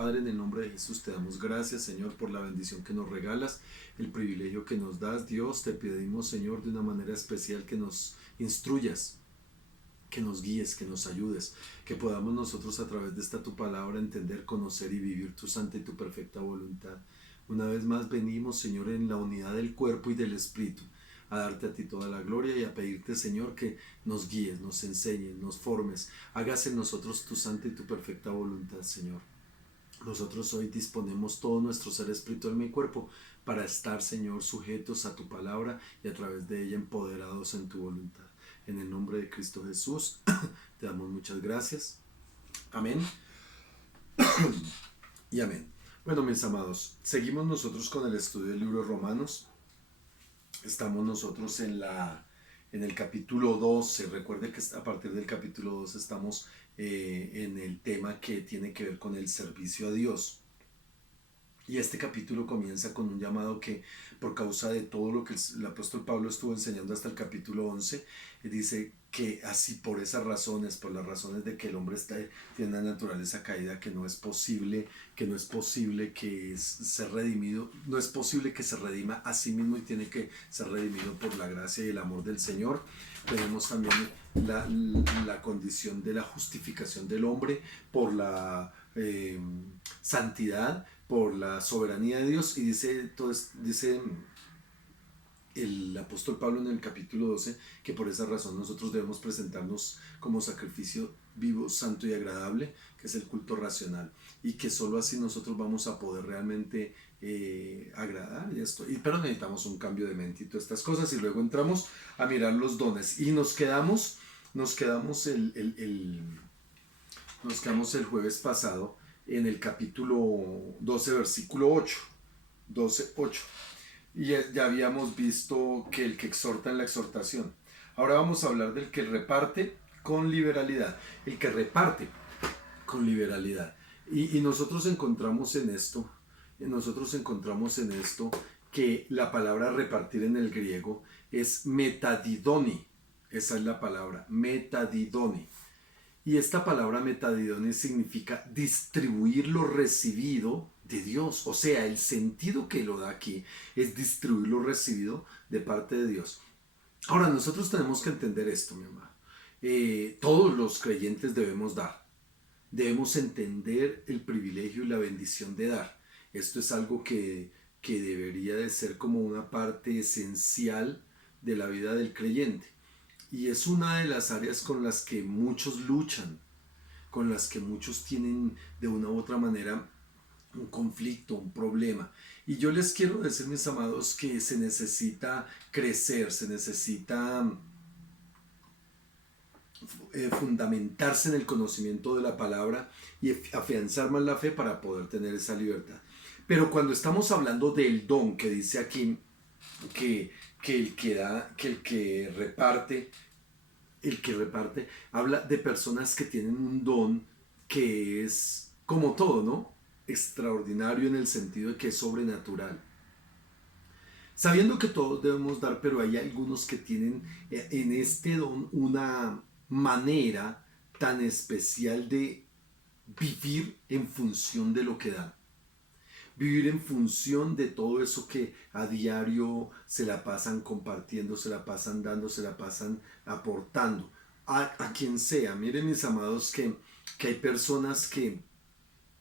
Padre, en el nombre de Jesús te damos gracias, Señor, por la bendición que nos regalas, el privilegio que nos das. Dios, te pedimos, Señor, de una manera especial que nos instruyas, que nos guíes, que nos ayudes, que podamos nosotros a través de esta tu palabra entender, conocer y vivir tu santa y tu perfecta voluntad. Una vez más venimos, Señor, en la unidad del cuerpo y del espíritu, a darte a ti toda la gloria y a pedirte, Señor, que nos guíes, nos enseñes, nos formes, hagas en nosotros tu santa y tu perfecta voluntad, Señor. Nosotros hoy disponemos todo nuestro ser espiritual, alma y cuerpo para estar, Señor, sujetos a tu palabra y a través de ella empoderados en tu voluntad. En el nombre de Cristo Jesús, te damos muchas gracias. Amén y amén. Bueno, mis amados, seguimos nosotros con el estudio del libro de Romanos. Estamos nosotros en el capítulo 12. Recuerde que a partir del capítulo 12 estamos en el tema que tiene que ver con el servicio a Dios. Y este capítulo comienza con un llamado que, por causa de todo lo que el apóstol Pablo estuvo enseñando hasta el capítulo 11, dice que así por esas razones, por las razones de que el hombre tiene una naturaleza caída, que no es posible que ser redimido, no es posible que se redima a sí mismo y tiene que ser redimido por la gracia y el amor del Señor. Tenemos también la condición de la justificación del hombre por la santidad, por la soberanía de Dios. Y dice el apóstol Pablo en el capítulo 12 que por esa razón nosotros debemos presentarnos como sacrificio vivo, santo y agradable, que es el culto racional, y que solo así nosotros vamos a poder realmente agradar y esto. Pero necesitamos un cambio de mente y todas estas cosas, y luego entramos a mirar los dones y nos quedamos el jueves pasado en el capítulo 12, versículo 8. 12:8. Y ya habíamos visto que el que exhorta en la exhortación. Ahora vamos a hablar del que reparte con liberalidad. El que reparte con liberalidad. Y nosotros encontramos en esto que la palabra repartir en el griego es metadidoni. Esa es la palabra, metadidoni. Y esta palabra metadidoni significa distribuir lo recibido de Dios. O sea, el sentido que lo da aquí es distribuir lo recibido de parte de Dios. Ahora, nosotros tenemos que entender esto, mi amado. Todos los creyentes debemos dar. Debemos entender el privilegio y la bendición de dar. Esto es algo que debería de ser como una parte esencial de la vida del creyente. Y es una de las áreas con las que muchos luchan, con las que muchos tienen de una u otra manera un conflicto, un problema. Y yo les quiero decir, mis amados, que se necesita crecer, se necesita fundamentarse en el conocimiento de la palabra y afianzar más la fe para poder tener esa libertad. Pero cuando estamos hablando del don que dice aquí, el que reparte, habla de personas que tienen un don que es como todo, ¿no? Extraordinario en el sentido de que es sobrenatural. Sabiendo que todos debemos dar, pero hay algunos que tienen en este don una manera tan especial de vivir en función de lo que dan. Vivir en función de todo eso que a diario se la pasan compartiendo, se la pasan dando, se la pasan aportando a quien sea. Miren, mis amados, que hay personas que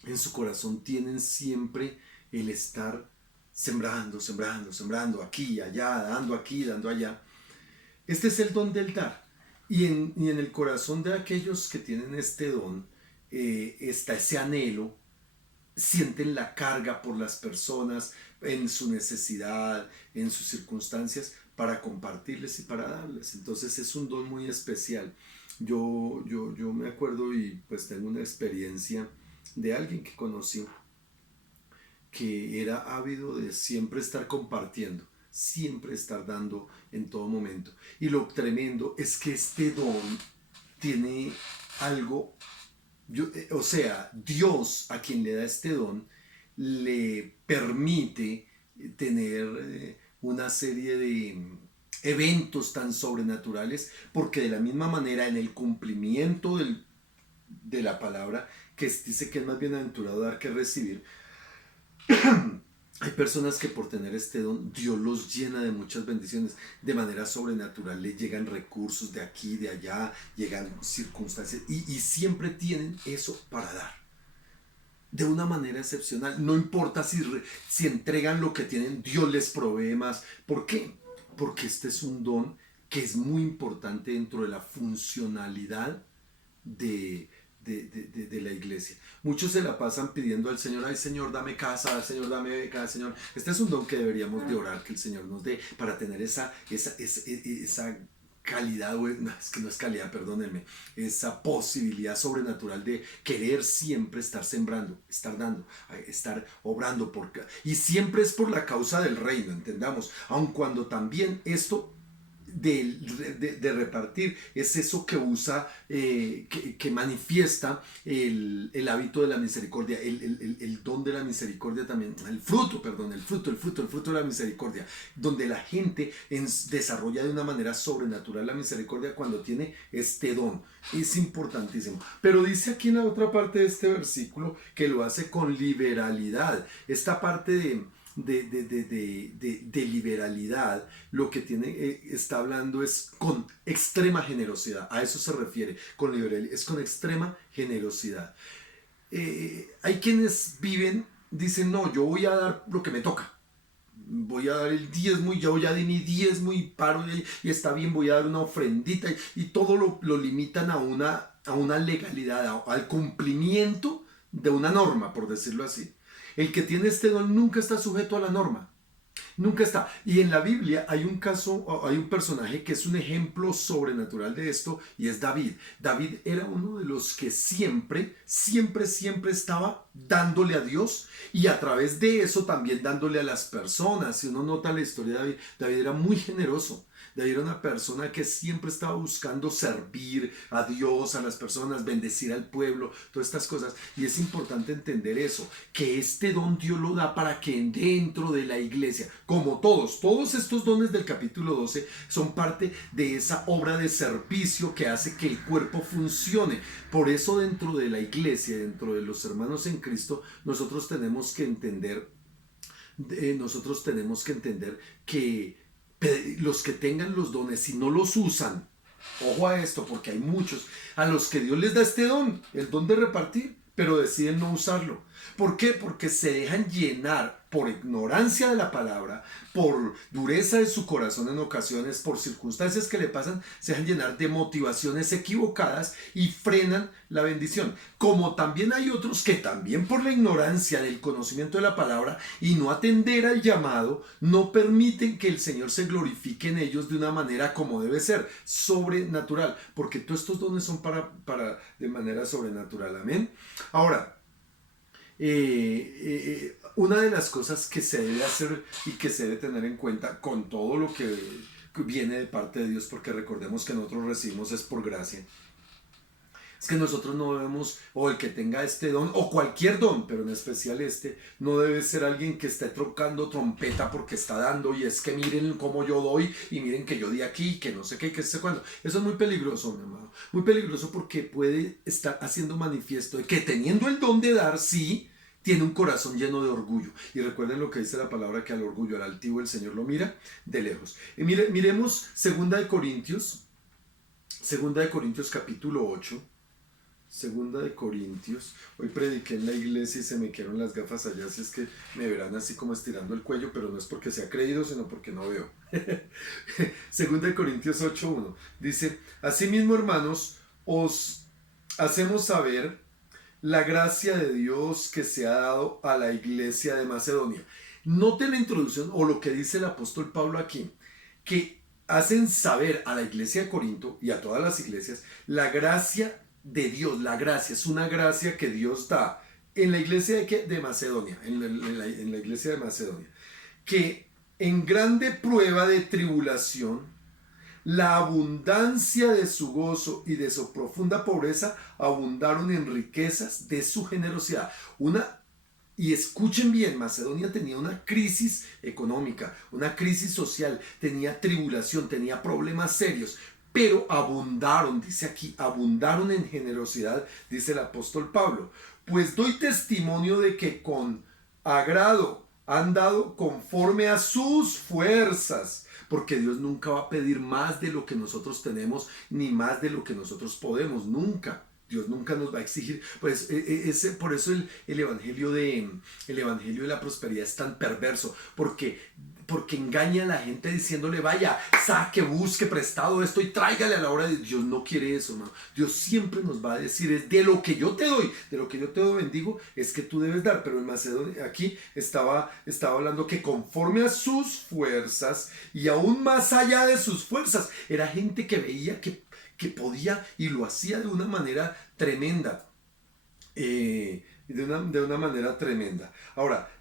en su corazón tienen siempre el estar sembrando, sembrando, sembrando, aquí, allá, dando aquí, dando allá. Este es el don del dar. Y en el corazón de aquellos que tienen este don está ese anhelo, sienten la carga por las personas en su necesidad, en sus circunstancias, para compartirles y para darles. Entonces es un don muy especial. Yo me acuerdo y pues tengo una experiencia de alguien que conocí que era ávido de siempre estar compartiendo, siempre estar dando en todo momento. Y lo tremendo es que este don tiene algo. O sea, Dios a quien le da este don le permite tener una serie de eventos tan sobrenaturales, porque de la misma manera en el cumplimiento de la palabra que dice que es más bienaventurado dar que recibir. Hay personas que por tener este don, Dios los llena de muchas bendiciones, de manera sobrenatural, les llegan recursos de aquí, de allá, llegan circunstancias y siempre tienen eso para dar, de una manera excepcional. No importa si entregan lo que tienen, Dios les provee más. ¿Por qué? Porque este es un don que es muy importante dentro de la funcionalidad de la iglesia. Muchos se la pasan pidiendo al Señor: ay Señor, dame casa, Señor, dame beca, Señor. Este es un don que deberíamos de orar que el Señor nos dé para tener esa calidad, no, es que no es calidad, perdónenme, esa posibilidad sobrenatural de querer siempre estar sembrando, estar dando, estar obrando y siempre es por la causa del reino, entendamos, aun cuando también esto de repartir es eso que usa, que manifiesta el hábito de la misericordia, el don de la misericordia también, el fruto de la misericordia, donde la gente desarrolla de una manera sobrenatural la misericordia cuando tiene este don. Es importantísimo. Pero dice aquí en la otra parte de este versículo que lo hace con liberalidad. Esta parte de liberalidad, lo que está hablando es con extrema generosidad. A eso se refiere con liberalidad, es con extrema generosidad. Hay quienes dicen: no, yo voy a dar lo que me toca, voy a dar el diezmo y yo ya di mi diezmo y paro y está bien, voy a dar una ofrendita y todo lo limitan a una legalidad, al cumplimiento de una norma, por decirlo así. El que tiene este don nunca está sujeto a la norma. Nunca está. Y en la Biblia hay un personaje que es un ejemplo sobrenatural de esto, y es David. David era uno de los que siempre estaba dándole a Dios, y a través de eso también dándole a las personas. Si uno nota la historia de David, David era muy generoso. David era una persona que siempre estaba buscando servir a Dios, a las personas, bendecir al pueblo, todas estas cosas. Y es importante entender eso, que este don Dios lo da para que dentro de la iglesia, como todos estos dones del capítulo 12 son parte de esa obra de servicio que hace que el cuerpo funcione. Por eso dentro de la iglesia, dentro de los hermanos en Cristo, nosotros tenemos que entender que los que tengan los dones, si no los usan, ojo a esto, porque hay muchos a los que Dios les da este don, el don de repartir, pero deciden no usarlo. ¿Por qué? Porque se dejan llenar por ignorancia de la palabra, por dureza de su corazón en ocasiones, por circunstancias que le pasan, se dejan llenar de motivaciones equivocadas y frenan la bendición. Como también hay otros que también por la ignorancia del conocimiento de la palabra y no atender al llamado, no permiten que el Señor se glorifique en ellos de una manera como debe ser, sobrenatural, porque todos estos dones son para de manera sobrenatural. Amén. Ahora, una de las cosas que se debe hacer y que se debe tener en cuenta con todo lo que viene de parte de Dios, porque recordemos que nosotros recibimos es por gracia, es que nosotros no debemos, o el que tenga este don, o cualquier don, pero en especial no debe ser alguien que esté tocando trompeta porque está dando, y es que miren cómo yo doy, y miren que yo di aquí, que no sé qué, que sé cuándo. Eso es muy peligroso, mi amado, muy peligroso, porque puede estar haciendo manifiesto de que teniendo el don de dar, sí, tiene un corazón lleno de orgullo. Y recuerden lo que dice la palabra, que al orgullo, al altivo, el Señor lo mira de lejos. Y miremos 2 Corintios capítulo 8. 2 Corintios. Hoy prediqué en la iglesia y se me quedaron las gafas allá, así es que me verán así como estirando el cuello, pero no es porque sea creído, sino porque no veo. 2 Corintios 8:1 dice: asimismo, hermanos, os hacemos saber la gracia de Dios que se ha dado a la iglesia de Macedonia. Note la introducción, o lo que dice el apóstol Pablo aquí, que hacen saber a la iglesia de Corinto y a todas las iglesias la gracia de Dios. La gracia es una gracia que Dios da en la iglesia de Macedonia, en la iglesia de Macedonia, que en grande prueba de tribulación, la abundancia de su gozo y de su profunda pobreza abundaron en riquezas de su generosidad. Y escuchen bien, Macedonia tenía una crisis económica, una crisis social, tenía tribulación, tenía problemas serios, pero abundaron, dice aquí, abundaron en generosidad, dice el apóstol Pablo. pues doy testimonio de que con agrado han dado conforme a sus fuerzas, porque Dios nunca va a pedir más de lo que nosotros tenemos, ni más de lo que nosotros podemos, nunca. Dios nunca nos va a exigir. Pues, por eso el evangelio de la prosperidad es tan perverso, porque engaña a la gente diciéndole, vaya, saque, busque prestado esto y tráigale a la hora de Dios. No quiere eso, hermano. Dios siempre nos va a decir, es de lo que yo te doy, de lo que yo te bendigo, es que tú debes dar. Pero en Macedonia, aquí estaba hablando que conforme a sus fuerzas y aún más allá de sus fuerzas, era gente que veía que podía y lo hacía de una manera tremenda. De una manera tremenda. Ahora,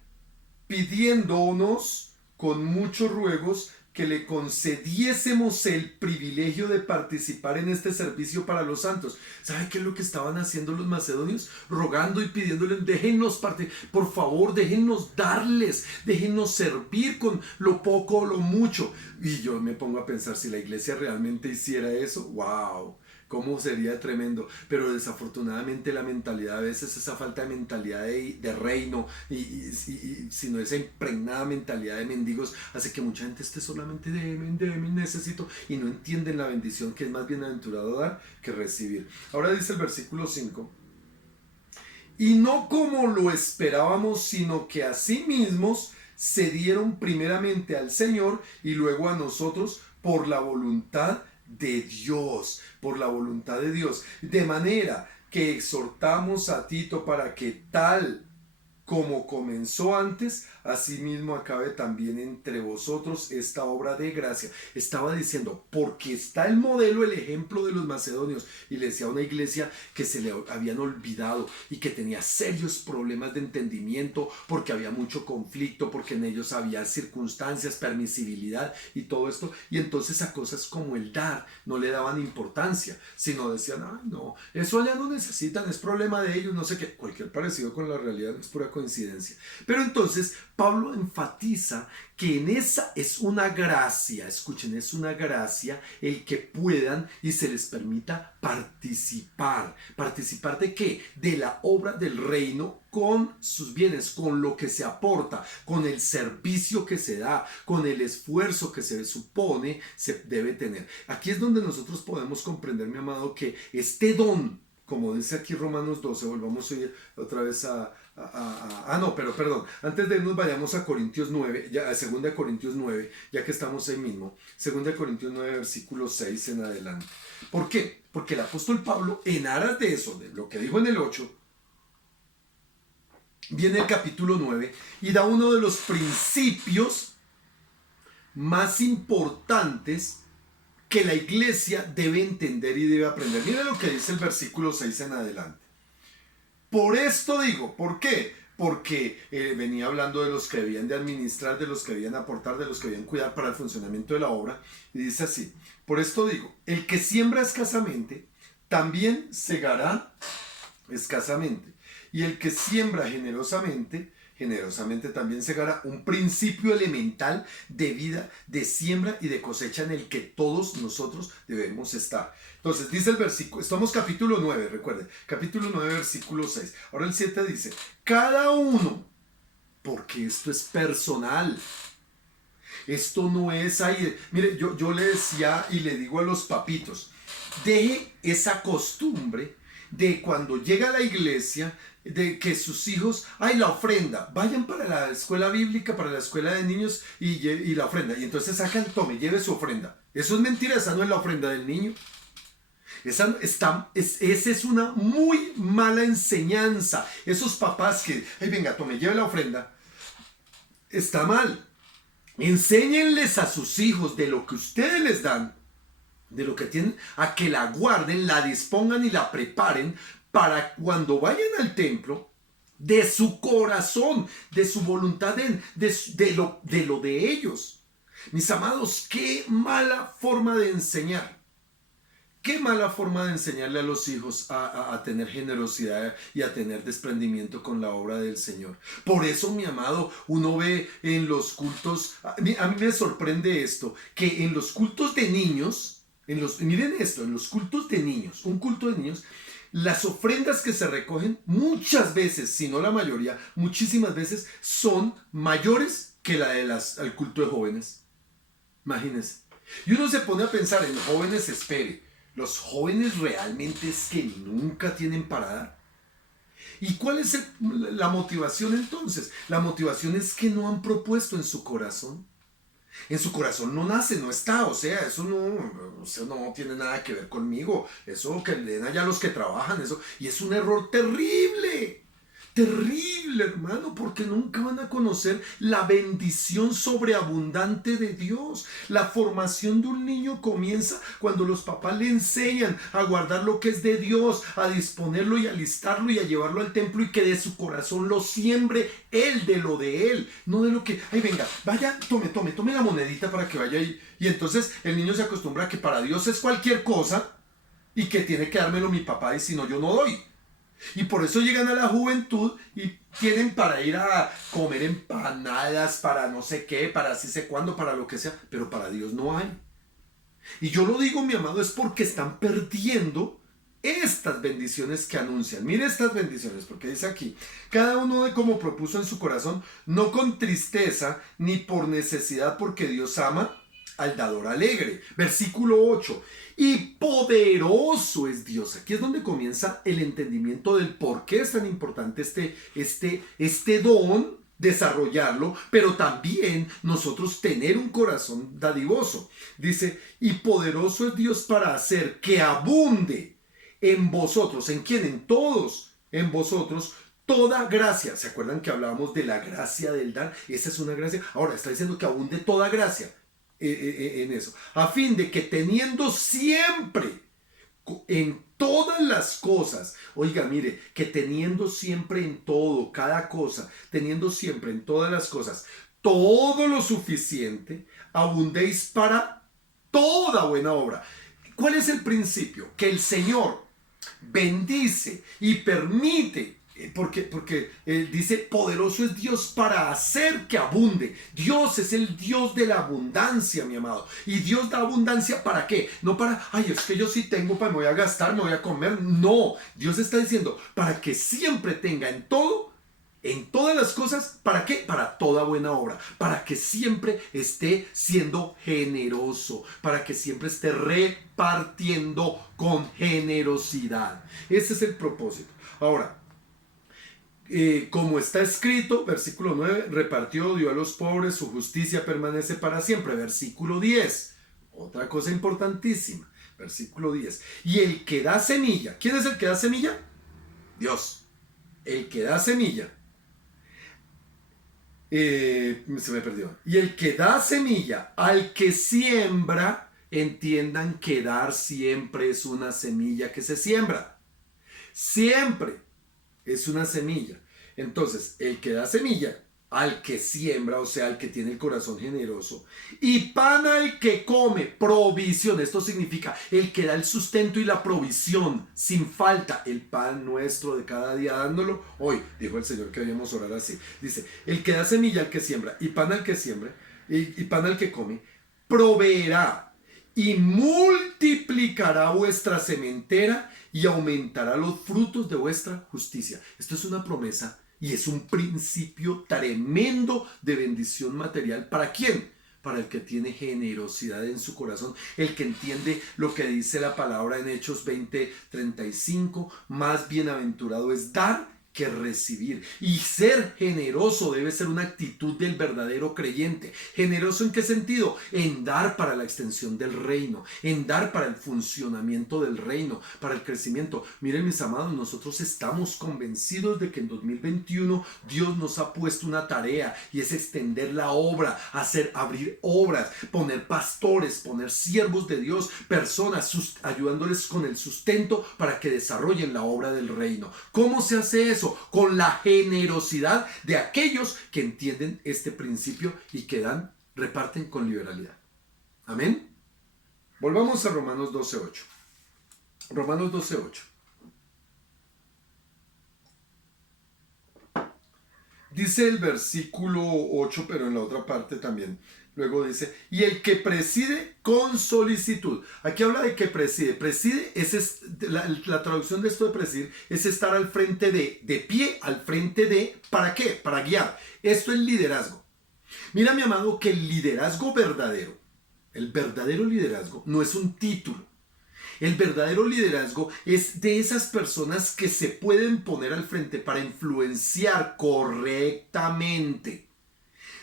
pidiéndonos con muchos ruegos que le concediésemos el privilegio de participar en este servicio para los santos. ¿Sabe qué es lo que estaban haciendo los macedonios? Rogando y pidiéndoles, déjennos participar, por favor, déjennos darles, déjennos servir con lo poco o lo mucho. Y yo me pongo a pensar, si la iglesia realmente hiciera eso, wow, cómo sería tremendo. Pero desafortunadamente la mentalidad, a veces esa falta de mentalidad de reino y sino esa impregnada mentalidad de mendigos hace que mucha gente esté solamente de necesito, y no entienden la bendición que es más bienaventurado dar que recibir. Ahora dice el versículo 5: y no como lo esperábamos, sino que a sí mismos se dieron primeramente al Señor y luego a nosotros por la voluntad de Dios, por la voluntad de Dios, de manera que exhortamos a Tito para que tal como comenzó antes, asimismo acabe también entre vosotros esta obra de gracia. Estaba diciendo, porque está el modelo, el ejemplo de los macedonios, y le decía a una iglesia que se le habían olvidado y que tenía serios problemas de entendimiento, porque había mucho conflicto, porque en ellos había circunstancias, permisibilidad y todo esto, y entonces a cosas como el dar no le daban importancia, sino decían, ay no, eso allá no necesitan, es problema de ellos, no sé qué. Cualquier parecido con la realidad es pura coincidencia. Pero entonces Pablo enfatiza que en esa es una gracia, escuchen, es una gracia el que puedan y se les permita participar. ¿Participar de qué? De la obra del reino con sus bienes, con lo que se aporta, con el servicio que se da, con el esfuerzo que se supone se debe tener. Aquí es donde nosotros podemos comprender, mi amado, que este don, como dice aquí Romanos 12, volvamos a ir otra vez no, pero perdón, antes de irnos vayamos a Corintios 9, ya, a 2 Corintios 9, ya que estamos ahí mismo, 2 Corintios 9, versículo 6 en adelante. ¿Por qué? Porque el apóstol Pablo, en aras de eso, de lo que dijo en el 8, viene el capítulo 9 y da uno de los principios más importantes que la iglesia debe entender y debe aprender. Mira lo que dice el versículo 6 en adelante. Por esto digo, ¿por qué? Porque venía hablando de los que debían de administrar, de los que debían aportar, de los que debían cuidar para el funcionamiento de la obra. Y dice así: por esto digo, el que siembra escasamente, también segará escasamente. Y el que siembra generosamente, generosamente también segará. Un principio elemental de vida, de siembra y de cosecha en el que todos nosotros debemos estar. Entonces dice el versículo, estamos capítulo 9, recuerden, capítulo 9, versículo 6. Ahora el 7 dice, cada uno, porque esto es personal. Esto no es ahí. Mire, yo le decía y le digo a los papitos, deje esa costumbre de cuando llega a la iglesia, de que sus hijos, la ofrenda, vayan para la escuela bíblica, para la escuela de niños y la ofrenda. Y entonces sacan, tome, lleve su ofrenda. Eso es mentira, esa no es la ofrenda del niño. Esa es una muy mala enseñanza. Esos papás que, venga, tome, lleve la ofrenda. Está mal. Enséñenles a sus hijos de lo que ustedes les dan, de lo que tienen, a que la guarden, la dispongan y la preparen para cuando vayan al templo, de su corazón, de su voluntad, de lo de ellos. Mis amados, qué mala forma de enseñar. Qué mala forma de enseñarle a los hijos a tener generosidad y a tener desprendimiento con la obra del Señor. Por eso, mi amado, uno ve en los cultos, a mí me sorprende esto, que en los cultos de niños, miren esto, en los cultos de niños, un culto de niños, las ofrendas que se recogen muchas veces, si no la mayoría, muchísimas veces son mayores que la de al culto de jóvenes. Imagínense. Y uno se pone a pensar en jóvenes, espere, los jóvenes realmente es que nunca tienen para dar. ¿Y cuál es la motivación entonces? La motivación es que no han propuesto en su corazón. En su corazón no nace, no está, o sea, eso no tiene nada que ver conmigo. Eso que le den allá a los que trabajan, eso. Y es un error terrible. Terrible, hermano, porque nunca van a conocer la bendición sobreabundante de Dios. La formación de un niño comienza cuando los papás le enseñan a guardar lo que es de Dios, a disponerlo y a alistarlo y a llevarlo al templo y que de su corazón lo siembre Él, de lo de Él, no de lo que, ay venga, vaya, tome la monedita para que vaya ahí. Y entonces el niño se acostumbra a que para Dios es cualquier cosa y que tiene que dármelo mi papá y si no yo no doy. Y por eso llegan a la juventud y tienen para ir a comer empanadas, para no sé qué, para así sé cuándo, para lo que sea, pero para Dios no hay. Y yo lo digo, mi amado, es porque están perdiendo estas bendiciones que anuncian. Mire estas bendiciones, porque dice aquí, cada uno de como propuso en su corazón, no con tristeza ni por necesidad, porque Dios ama al dador alegre. Versículo 8. Y poderoso es Dios. Aquí es donde comienza el entendimiento del por qué es tan importante este don, desarrollarlo, pero también nosotros tener un corazón dadivoso. Dice, y poderoso es Dios para hacer que abunde en vosotros. ¿En quién? En todos, en vosotros, toda gracia. ¿Se acuerdan que hablábamos de la gracia del dar? Esa es una gracia. Ahora está diciendo que abunde toda gracia en eso. A fin de que teniendo siempre en todas las cosas, oiga, mire, que teniendo siempre en todo, cada cosa, teniendo siempre en todas las cosas, todo lo suficiente, abundéis para toda buena obra. ¿Cuál es el principio? Que el Señor bendice y permite, porque dice, poderoso es Dios para hacer que abunde. Dios es el Dios de la abundancia, mi amado. Y Dios da abundancia ¿para qué? No para, ay, es que yo sí tengo, me voy a gastar, me voy a comer. No, Dios está diciendo, para que siempre tenga en todo, en todas las cosas, ¿para qué? Para toda buena obra, para que siempre esté siendo generoso, para que siempre esté repartiendo con generosidad. Ese es el propósito. Ahora, como está escrito, versículo 9, repartió, dio a los pobres, su justicia permanece para siempre. Versículo 10, otra cosa importantísima, versículo 10, y el que da semilla, ¿quién es el que da semilla? Dios. El que da semilla, se me perdió. Y el que da semilla al que siembra, entiendan que dar siempre es una semilla que se siembra. Siempre es una semilla. Entonces, el que da semilla al que siembra, o sea, al que tiene el corazón generoso, y pan al que come, provisión. Esto significa el que da el sustento y la provisión sin falta, el pan nuestro de cada día dándolo. Hoy dijo el Señor que debíamos orar así. Dice, el que da semilla al que siembra y pan al que siembra y pan al que come, proveerá y multiplicará vuestra sementera y aumentará los frutos de vuestra justicia. Esto es una promesa y es un principio tremendo de bendición material. ¿Para quién? Para el que tiene generosidad en su corazón, el que entiende lo que dice la palabra en Hechos 20:35, más bienaventurado es dar que recibir. Y ser generoso debe ser una actitud del verdadero creyente. ¿Generoso en qué sentido? En dar para la extensión del reino, en dar para el funcionamiento del reino, para el crecimiento. Miren, mis amados, nosotros estamos convencidos de que en 2021 Dios nos ha puesto una tarea y es extender la obra, abrir obras, poner pastores, poner siervos de Dios, personas ayudándoles con el sustento para que desarrollen la obra del reino. ¿Cómo se hace eso? Con la generosidad de aquellos que entienden este principio y que reparten con liberalidad. Amén. Volvamos a Romanos 12:8. Romanos 12:8. Dice el versículo 8, pero en la otra parte también. Luego dice, y el que preside con solicitud. Aquí habla de que preside. Preside, la traducción de esto de presidir, es estar al frente de pie, al frente de, ¿para qué? Para guiar. Esto es liderazgo. Mira, mi amado, que el verdadero liderazgo no es un título. El verdadero liderazgo es de esas personas que se pueden poner al frente para influenciar correctamente,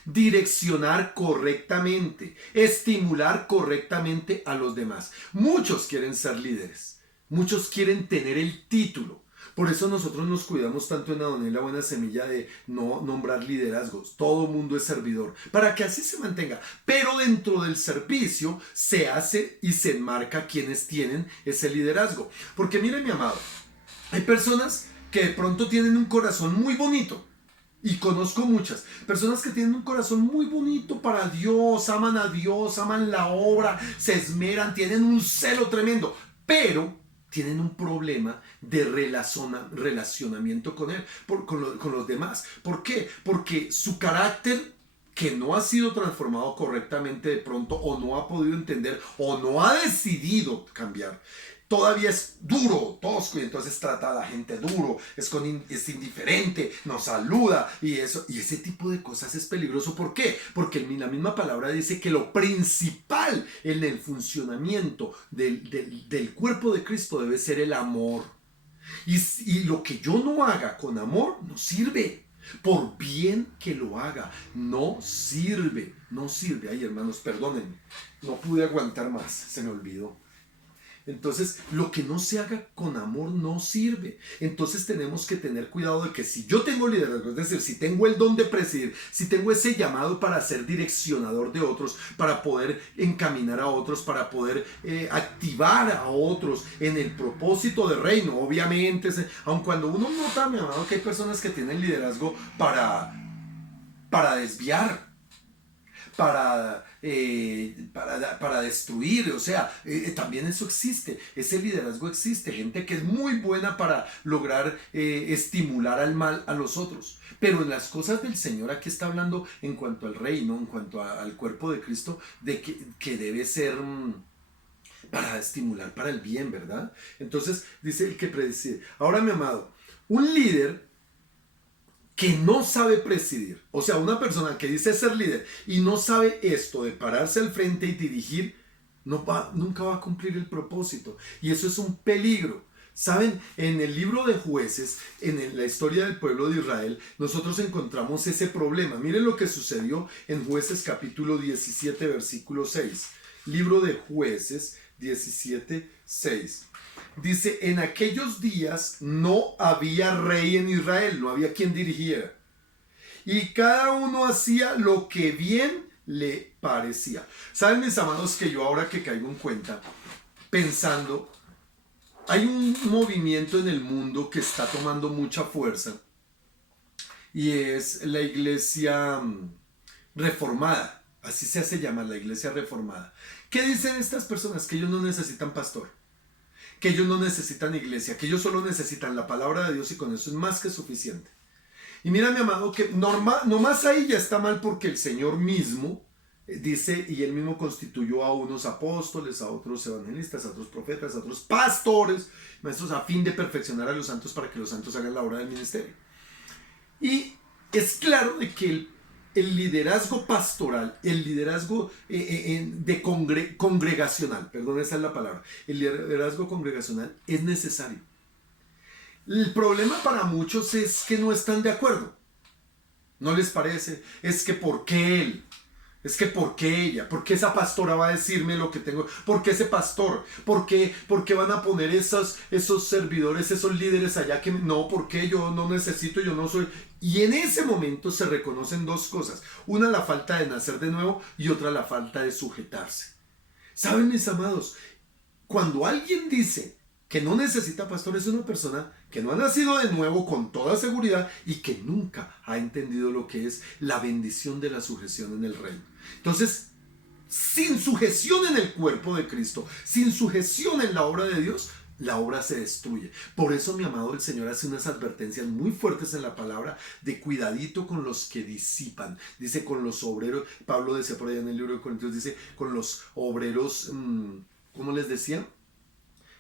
direccionar correctamente, estimular correctamente a los demás. Muchos quieren ser líderes, muchos quieren tener el título. Por eso nosotros nos cuidamos tanto en Adonai la Buena Semilla de no nombrar liderazgos. Todo mundo es servidor, para que así se mantenga. Pero dentro del servicio se hace y se enmarca quienes tienen ese liderazgo. Porque mire, mi amado, hay personas que de pronto tienen un corazón muy bonito. Y conozco muchas personas que tienen un corazón muy bonito para Dios, aman la obra, se esmeran, tienen un celo tremendo, pero tienen un problema de relacionamiento con Él, con los demás. ¿Por qué? Porque su carácter, que no ha sido transformado correctamente de pronto, o no ha podido entender, o no ha decidido cambiar, todavía es duro, tosco, y entonces trata a la gente duro, es indiferente, no saluda, y ese tipo de cosas es peligroso. ¿Por qué? Porque la misma palabra dice que lo principal en el funcionamiento del cuerpo de Cristo debe ser el amor. Y lo que yo no haga con amor no sirve. Por bien que lo haga, no sirve. Ay, hermanos, perdónenme, no pude aguantar más, se me olvidó. Entonces, lo que no se haga con amor no sirve. Entonces tenemos que tener cuidado de que si yo tengo liderazgo, es decir, si tengo el don de presidir, si tengo ese llamado para ser direccionador de otros, para poder encaminar a otros, para poder activar a otros en el propósito de reino, obviamente, aun cuando uno nota, mi amado, que hay personas que tienen liderazgo para desviar, para destruir, o sea, también eso existe, ese liderazgo existe, gente que es muy buena para lograr estimular al mal a los otros, pero en las cosas del Señor aquí está hablando en cuanto al reino, en cuanto al cuerpo de Cristo, de que debe ser para estimular para el bien, ¿verdad? Entonces dice el que preside. Ahora, mi amado, un líder que no sabe presidir, o sea, una persona que dice ser líder y no sabe esto de pararse al frente y dirigir, nunca va a cumplir el propósito. Y eso es un peligro. Saben, en el libro de Jueces, la historia del pueblo de Israel, nosotros encontramos ese problema. Miren lo que sucedió en Jueces capítulo 17, versículo 6. Libro de Jueces 17, 6. Dice, en aquellos días no había rey en Israel, no había quien dirigiera. Y cada uno hacía lo que bien le parecía. ¿Saben, mis amados, que yo ahora que caigo en cuenta, pensando, hay un movimiento en el mundo que está tomando mucha fuerza y es la iglesia reformada, así se hace llamar, la iglesia reformada. ¿Qué dicen estas personas? Que ellos no necesitan pastor, que ellos no necesitan iglesia, que ellos solo necesitan la palabra de Dios y con eso es más que suficiente. Y mira, mi amado, que nomás ahí ya está mal, porque el Señor mismo dice, y Él mismo constituyó a unos apóstoles, a otros evangelistas, a otros profetas, a otros pastores, maestros, a fin de perfeccionar a los santos para que los santos hagan la obra del ministerio. Y es claro de que el liderazgo pastoral, el liderazgo congregacional, perdón, esa es la palabra, el liderazgo congregacional es necesario. El problema para muchos es que no están de acuerdo. ¿No les parece? Es que ¿por qué él? Es que ¿por qué ella? ¿Por qué esa pastora va a decirme lo que tengo? ¿Por qué ese pastor? ¿Por qué van a poner esos servidores, esos líderes allá que no? ¿Por qué yo no necesito? Yo no soy. Y en ese momento se reconocen dos cosas. Una, la falta de nacer de nuevo, y otra, la falta de sujetarse. ¿Saben, mis amados? Cuando alguien dice que no necesita pastor, es una persona que no ha nacido de nuevo con toda seguridad y que nunca ha entendido lo que es la bendición de la sujeción en el reino. Entonces, sin sujeción en el cuerpo de Cristo, sin sujeción en la obra de Dios, la obra se destruye. Por eso, mi amado, el Señor hace unas advertencias muy fuertes en la palabra de cuidadito con los que disipan. Dice con los obreros, Pablo decía por allá en el libro de Corintios, dice con los obreros, ¿cómo les decía?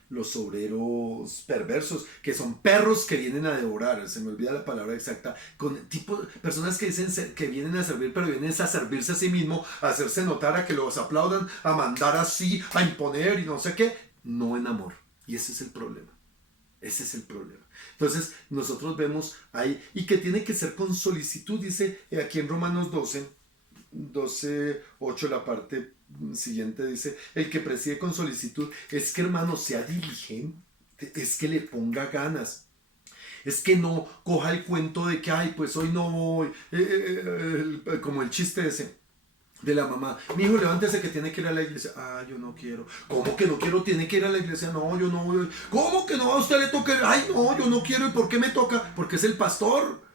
Los obreros perversos, que son perros que vienen a devorar, se me olvida la palabra exacta, con tipo personas que dicen que vienen a servir, pero vienen a servirse a sí mismo, a hacerse notar, a que los aplaudan, a mandar así, a imponer y no sé qué, no en amor. Y ese es el problema. Ese es el problema. Entonces, nosotros vemos ahí, y que tiene que ser con solicitud, dice aquí en Romanos 12:8, la parte siguiente dice, el que preside con solicitud, es que hermano sea diligente, es que le ponga ganas, es que no coja el cuento de que, ay, pues hoy no voy, como el chiste ese de la mamá, mi hijo levántese que tiene que ir a la iglesia, yo no quiero, ¿cómo que no quiero? Tiene que ir a la iglesia, no, yo no voy, ¿cómo que no? A usted le toca, ay, no, yo no quiero, ¿y por qué me toca? Porque es el pastor.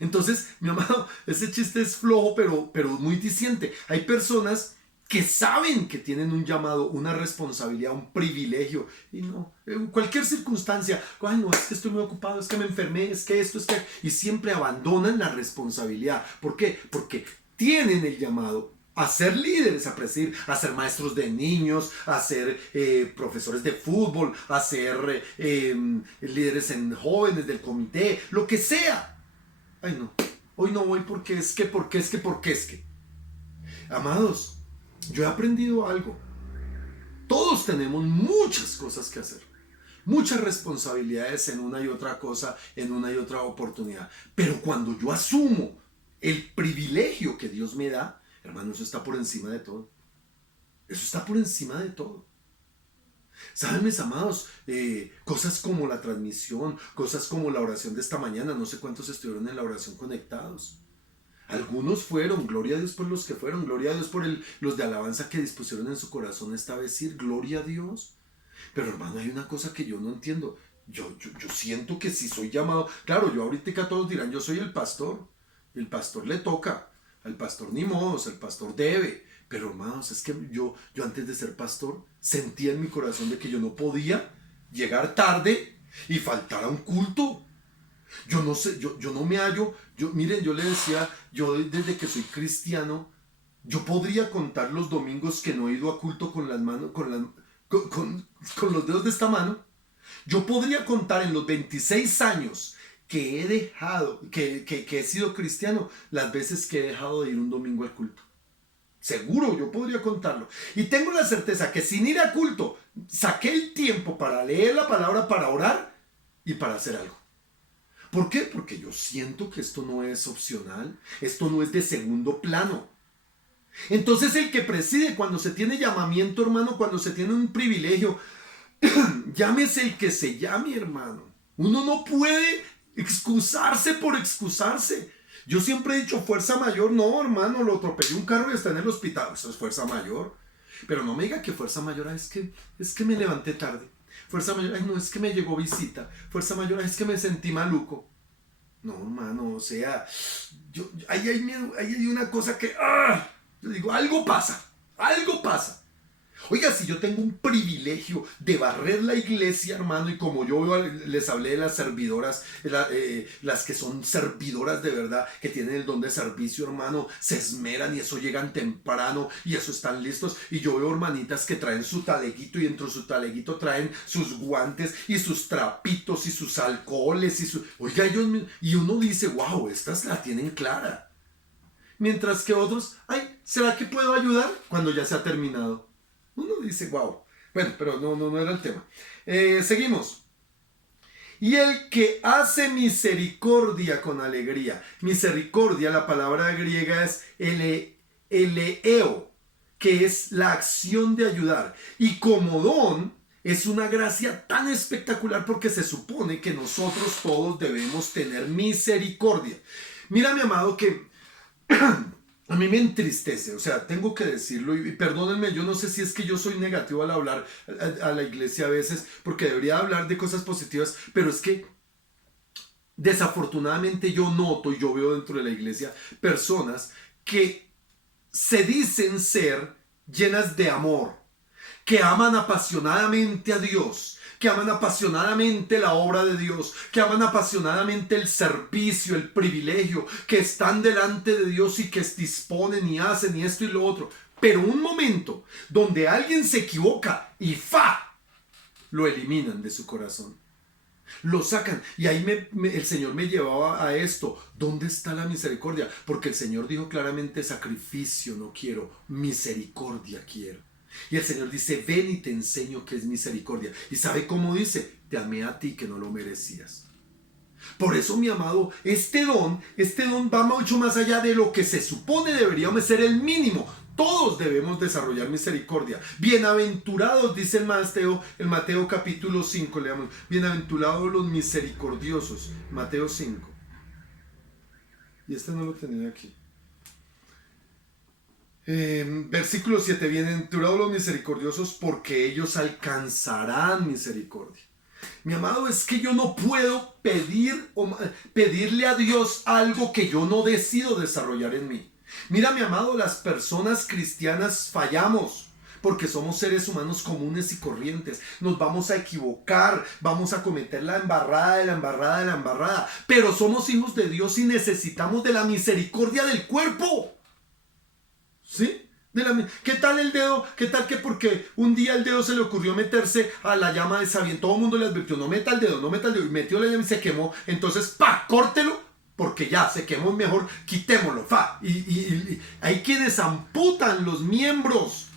Entonces, mi amado, ese chiste es flojo, pero muy diciente. Hay personas que saben que tienen un llamado, una responsabilidad, un privilegio, y no, en cualquier circunstancia, ay no, es que estoy muy ocupado, es que me enfermé, es que esto, es que, y siempre abandonan la responsabilidad. ¿Por qué? Porque tienen el llamado a ser líderes, a presidir, a ser maestros de niños, a ser profesores de fútbol, a ser líderes en jóvenes del comité, lo que sea. Ay no, hoy no voy porque es que. Amados, yo he aprendido algo. Todos tenemos muchas cosas que hacer, muchas responsabilidades en una y otra cosa, en una y otra oportunidad. Pero cuando yo asumo el privilegio que Dios me da, hermano, eso está por encima de todo. Eso está por encima de todo. ¿Saben, mis amados? Cosas como la transmisión, cosas como la oración de esta mañana, no sé cuántos estuvieron en la oración conectados. Algunos fueron, gloria a Dios por los que fueron, gloria a Dios por los de alabanza que dispusieron en su corazón esta vez, decir, gloria a Dios. Pero hermano, hay una cosa que yo no entiendo. Yo siento que si soy llamado, claro, yo ahorita todos dirán, yo soy el pastor le toca, al pastor ni modos, el pastor debe. Pero hermanos, es que yo antes de ser pastor sentía en mi corazón de que yo no podía llegar tarde y faltar a un culto. Yo no sé, yo no me hallo. Miren, yo le decía, yo desde que soy cristiano, yo podría contar los domingos que no he ido a culto con las manos, con los dedos de esta mano. Yo podría contar en los 26 años que he dejado, que he sido cristiano, las veces que he dejado de ir un domingo al culto. Seguro, yo podría contarlo. Y tengo la certeza que sin ir a culto, saqué el tiempo para leer la palabra, para orar y para hacer algo. ¿Por qué? Porque yo siento que esto no es opcional, esto no es de segundo plano. Entonces el que preside, cuando se tiene llamamiento, hermano, cuando se tiene un privilegio, llámese el que se llame, hermano. Uno no puede excusarse por excusarse. Yo siempre he dicho fuerza mayor. No, hermano, lo atropelló un carro y está en el hospital. Eso es fuerza mayor. Pero no me diga que fuerza mayor es que me levanté tarde. Fuerza mayor, ay no, es que me llegó visita. Fuerza mayor, es que me sentí maluco. No, hermano, o sea, ahí hay una cosa que, yo digo, algo pasa. Oiga, si yo tengo un privilegio de barrer la iglesia, hermano, y como yo les hablé de las servidoras, las que son servidoras de verdad, que tienen el don de servicio, hermano, se esmeran y eso llegan temprano y eso están listos. Y yo veo hermanitas que traen su taleguito y dentro de su taleguito traen sus guantes y sus trapitos y sus alcoholes Oiga, y uno dice, wow, estas la tienen clara. Mientras que otros, ay, ¿será que puedo ayudar? Cuando ya se ha terminado. Uno dice, wow. Bueno, pero no era el tema. Seguimos. Y el que hace misericordia con alegría. Misericordia, la palabra griega es eleo, que es la acción de ayudar. Y como don, es una gracia tan espectacular porque se supone que nosotros todos debemos tener misericordia. Mira, mi amado, que a mí me entristece, o sea, tengo que decirlo y perdónenme, yo no sé si es que yo soy negativo al hablar a la iglesia a veces, porque debería hablar de cosas positivas, pero es que desafortunadamente yo noto y yo veo dentro de la iglesia personas que se dicen ser llenas de amor, que aman apasionadamente a Dios, que aman apasionadamente la obra de Dios, que aman apasionadamente el servicio, el privilegio, que están delante de Dios y que disponen y hacen y esto y lo otro. Pero un momento donde alguien se equivoca y ¡fa!, lo eliminan de su corazón. Lo sacan. Y ahí el Señor me llevaba a esto. ¿Dónde está la misericordia? Porque el Señor dijo claramente: sacrificio no quiero, misericordia quiero. Y el Señor dice: ven y te enseño qué es misericordia. ¿Y sabe cómo dice? Te amé a ti que no lo merecías. Por eso, mi amado, este don va mucho más allá de lo que se supone deberíamos ser el mínimo. Todos debemos desarrollar misericordia. Bienaventurados, dice el Mateo capítulo 5, leamos. Bienaventurados los misericordiosos. Mateo 5. Y este no lo tenía aquí. Versículo 7. Bienaventurados los misericordiosos, porque ellos alcanzarán misericordia. Mi amado, es que yo no puedo pedirle a Dios algo que yo no decido desarrollar en mí. Mira, mi amado, las personas cristianas fallamos porque somos seres humanos comunes y corrientes. Nos vamos a equivocar, vamos a cometer la embarrada de la embarrada de la embarrada, pero somos hijos de Dios y necesitamos de la misericordia del cuerpo. ¿Sí? ¿Qué tal el dedo? ¿Qué tal que porque un día el dedo se le ocurrió meterse a la llama de Sabien? Todo el mundo le advirtió: no meta el dedo, no meta el dedo. Y metió la llama y se quemó. Entonces, ¡pa!, córtelo, porque ya se quemó, mejor quitémoslo. ¡Fa! Y hay quienes amputan los miembros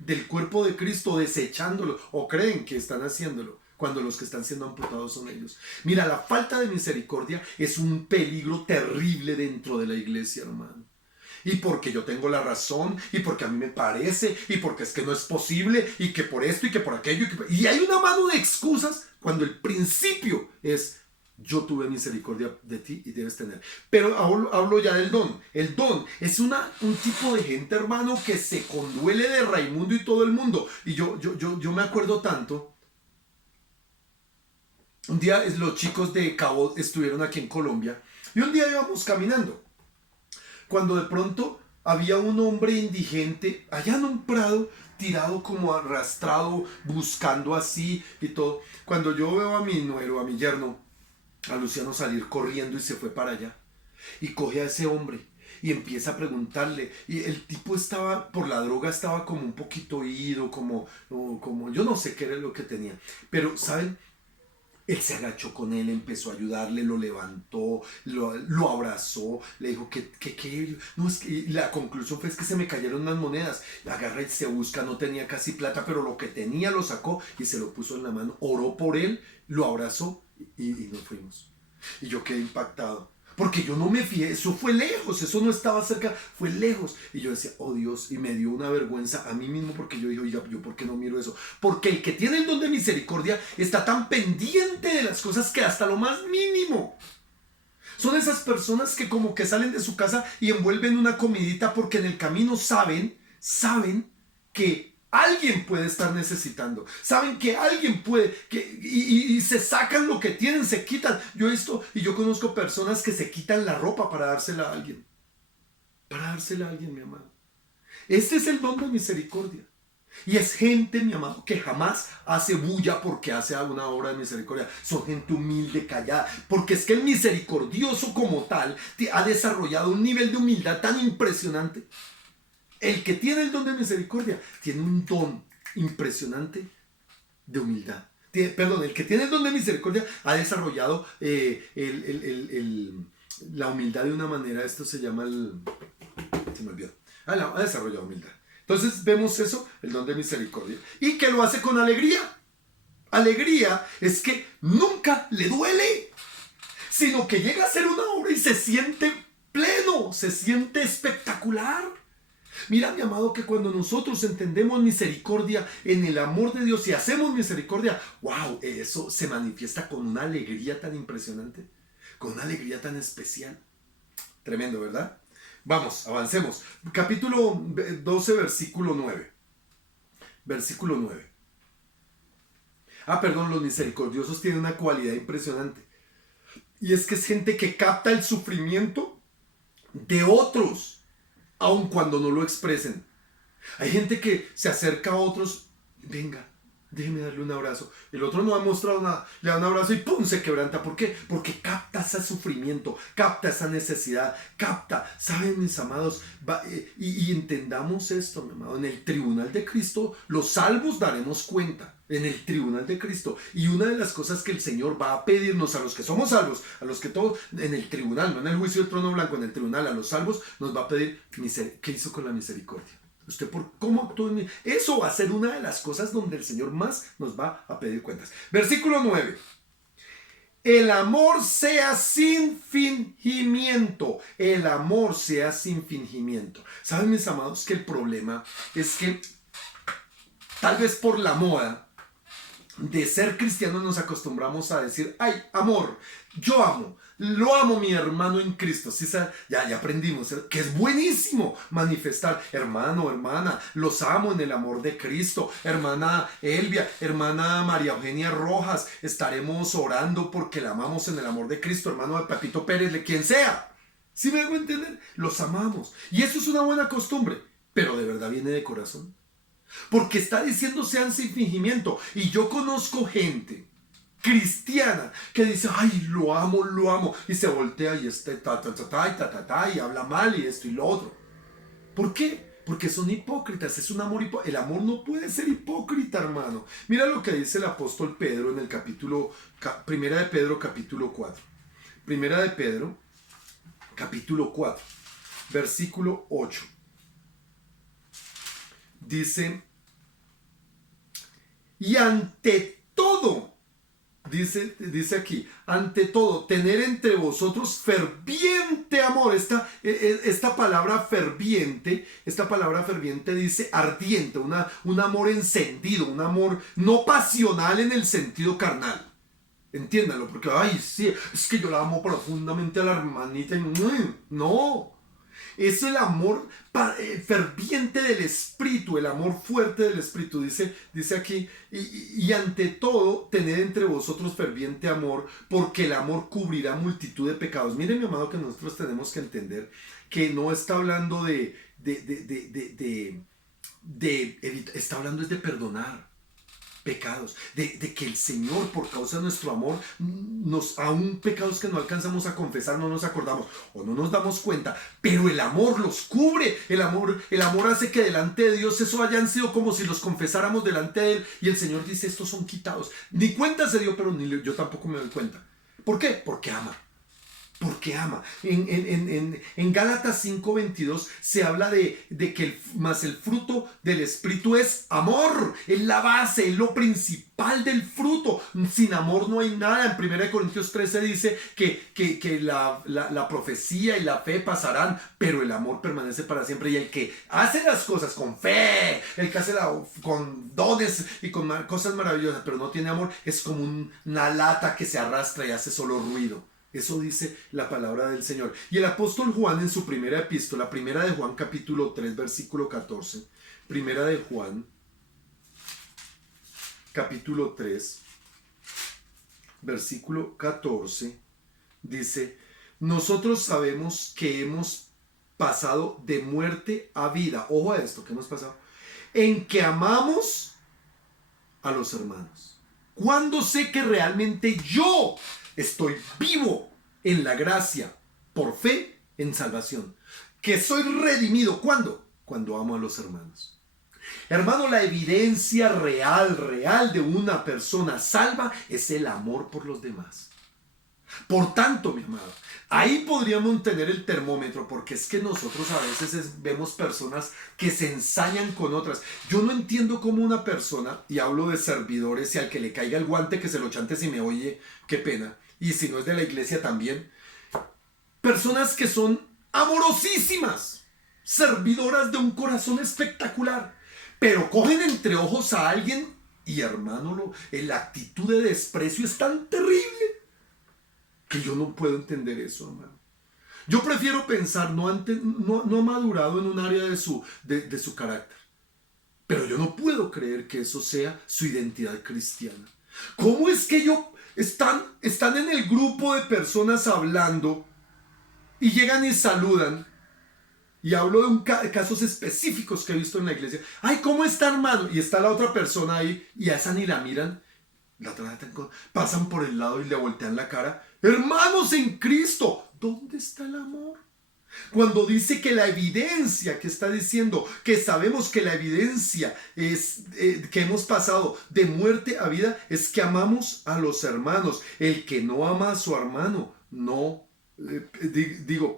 del cuerpo de Cristo desechándolo, o creen que están haciéndolo, cuando los que están siendo amputados son ellos. Mira, la falta de misericordia es un peligro terrible dentro de la iglesia, hermano. Y porque yo tengo la razón, y porque a mí me parece, y porque es que no es posible, y que por esto y que por aquello, y hay una mano de excusas cuando el principio es: yo tuve misericordia de ti y debes tener. Pero hablo ya del don. El don es un tipo de gente, hermano, que se conduele de Raimundo y todo el mundo. Y yo me acuerdo tanto. Un día los chicos de Cabo estuvieron aquí en Colombia, y un día íbamos caminando, cuando de pronto había un hombre indigente allá en un prado, tirado como arrastrado, buscando así y todo. Cuando yo veo a mi nuero, a mi yerno, a Luciano, salir corriendo, y se fue para allá y coge a ese hombre y empieza a preguntarle, y el tipo estaba, por la droga, estaba como un poquito ido, como yo no sé qué era lo que tenía, pero ¿saben? Él se agachó con él, empezó a ayudarle, lo levantó, lo abrazó, le dijo que no, es que la conclusión fue: es que se me cayeron unas monedas. Agarra y se busca, no tenía casi plata, pero lo que tenía lo sacó y se lo puso en la mano, oró por él, lo abrazó y nos fuimos. Y yo quedé impactado, porque yo no me fié, eso fue lejos, eso no estaba cerca, fue lejos. Y yo decía: oh Dios, y me dio una vergüenza a mí mismo, porque yo dije: oiga, ¿yo por qué no miro eso? Porque el que tiene el don de misericordia está tan pendiente de las cosas que hasta lo más mínimo. Son esas personas que como que salen de su casa y envuelven una comidita porque en el camino saben que alguien puede estar necesitando. Saben que alguien puede, y se sacan lo que tienen, se quitan. Yo he visto y yo conozco personas que se quitan la ropa para dársela a alguien. Para dársela a alguien, mi amado. Este es el don de misericordia. Y es gente, mi amado, que jamás hace bulla porque hace alguna obra de misericordia. Son gente humilde, callada. Porque es que el misericordioso como tal ha desarrollado un nivel de humildad tan impresionante. El que tiene el don de misericordia tiene un don impresionante de humildad. El que tiene el don de misericordia ha desarrollado la humildad de una manera. Esto se llama se me olvidó. Ha desarrollado humildad. Entonces vemos eso, el don de misericordia. Y que lo hace con alegría. Alegría es que nunca le duele, sino que llega a ser una obra y se siente pleno, se siente espectacular. Mira, mi amado, que cuando nosotros entendemos misericordia en el amor de Dios y hacemos misericordia, wow, eso se manifiesta con una alegría tan impresionante, con una alegría tan especial. Tremendo, ¿verdad? Vamos, avancemos. Capítulo 12, versículo 9. Versículo 9. Los misericordiosos tienen una cualidad impresionante. Y es que es gente que capta el sufrimiento de otros, aun cuando no lo expresen. Hay gente que se acerca a otros: venga, déjeme darle un abrazo. El otro no ha mostrado nada, le da un abrazo y ¡pum! Se quebranta. ¿Por qué? Porque capta ese sufrimiento, capta esa necesidad, capta. ¿Saben, mis amados? Y entendamos esto, mi amado. En el tribunal de Cristo, los salvos daremos cuenta. En el tribunal de Cristo. Y una de las cosas que el Señor va a pedirnos a los que somos salvos, a los que todos, en el tribunal, no en el juicio del trono blanco, en el tribunal, a los salvos, nos va a pedir, ¿qué hizo con la misericordia? Usted por cómo actuó en mí. Eso va a ser una de las cosas donde el Señor más nos va a pedir cuentas. Versículo 9. El amor sea sin fingimiento. El amor sea sin fingimiento. ¿Saben, mis amados, que el problema es que tal vez por la moda de ser cristianos nos acostumbramos a decir, ay, amor, yo amo, lo amo mi hermano en Cristo. ¿Sí? Ya aprendimos que es buenísimo manifestar, hermano, hermana, los amo en el amor de Cristo. Hermana Elvia, hermana María Eugenia Rojas, estaremos orando porque la amamos en el amor de Cristo. Hermano de Pepito Pérez, de quien sea. ¿Sí me hago entender? Los amamos. Y eso es una buena costumbre, pero ¿de verdad viene de corazón? Porque está diciendo sean sin fingimiento. Y yo conozco gente cristiana que dice, ay, lo amo, y se voltea y y habla mal y esto y lo otro. ¿Por qué? Porque son hipócritas. Es un amor hipócrita. El amor no puede ser hipócrita, hermano. Mira lo que dice el apóstol Pedro en el capítulo, Primera de Pedro, capítulo 4. Primera de Pedro, capítulo 4, versículo 8. Dice, y ante todo, dice aquí, ante todo, tener entre vosotros ferviente amor. Esta palabra ferviente dice ardiente, un amor encendido, un amor no pasional en el sentido carnal. Entiéndalo, porque, ay, sí, es que yo la amo profundamente a la hermanita. No. Es el amor ferviente del Espíritu, el amor fuerte del Espíritu. Dice aquí, y ante todo, tened entre vosotros ferviente amor, porque el amor cubrirá multitud de pecados. Miren, mi amado, que nosotros tenemos que entender que no está hablando está hablando es de perdonar pecados, de que el Señor, por causa de nuestro amor, aún pecados que no alcanzamos a confesar, no nos acordamos o no nos damos cuenta, pero el amor los cubre. El amor hace que delante de Dios eso hayan sido como si los confesáramos delante de Él, y el Señor dice, estos son quitados. Ni cuenta se dio, pero yo tampoco me doy cuenta. ¿Por qué? Porque ama. Porque ama. En Gálatas 5:22 se habla de que el fruto del Espíritu es amor. Es la base, es lo principal del fruto. Sin amor no hay nada. En 1 Corintios 13 dice que la profecía y la fe pasarán, pero el amor permanece para siempre. Y el que hace las cosas con fe, el que hace con dones y con cosas maravillosas, pero no tiene amor, es como una lata que se arrastra y hace solo ruido. Eso dice la palabra del Señor. Y el apóstol Juan, en su primera epístola, primera de Juan capítulo 3, versículo 14, primera de Juan capítulo 3, versículo 14, dice, nosotros sabemos que hemos pasado de muerte a vida. Ojo a esto, ¿qué hemos pasado? En que amamos a los hermanos. ¿Cuándo sé que realmente yo estoy vivo en la gracia por fe en salvación? Que soy redimido. ¿Cuándo? Cuando amo a los hermanos. Hermano, la evidencia real de una persona salva es el amor por los demás. Por tanto, mi amado, ahí podríamos tener el termómetro, porque es que nosotros a veces vemos personas que se ensañan con otras. Yo no entiendo cómo una persona, y hablo de servidores, y al que le caiga el guante que se lo chante si me oye, qué pena, y si no es de la iglesia también, personas que son amorosísimas, servidoras de un corazón espectacular, pero cogen entre ojos a alguien y, hermano, la actitud de desprecio es tan terrible que yo no puedo entender eso, hermano. Yo prefiero pensar, no ha madurado en un área de su carácter, pero yo no puedo creer que eso sea su identidad cristiana. ¿Cómo es que están en el grupo de personas hablando y llegan y saludan Y hablo de casos específicos que he visto en la iglesia. Ay, ¿cómo está, hermano? Y está la otra persona ahí y a esa ni la miran. La tratan pasan por el lado y le voltean la cara. Hermanos en Cristo, ¿dónde está el amor? Cuando dice que la evidencia, que está diciendo que sabemos que la evidencia es que hemos pasado de muerte a vida, es que amamos a los hermanos. El que no ama a su hermano no,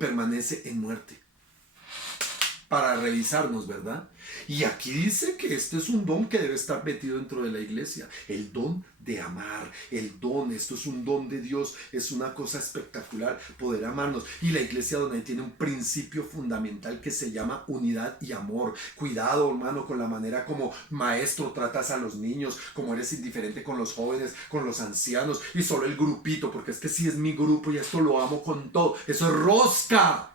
permanece en muerte. Para revisarnos, ¿verdad? Y aquí dice que este es un don que debe estar metido dentro de la iglesia, el don de amar, el don, esto es un don de Dios, es una cosa espectacular poder amarnos. Y la iglesia donde tiene un principio fundamental que se llama unidad y amor. Cuidado, hermano, con la manera como maestro tratas a los niños, como eres indiferente con los jóvenes, con los ancianos y solo el grupito, porque es que sí es mi grupo y esto lo amo con todo. Eso es rosca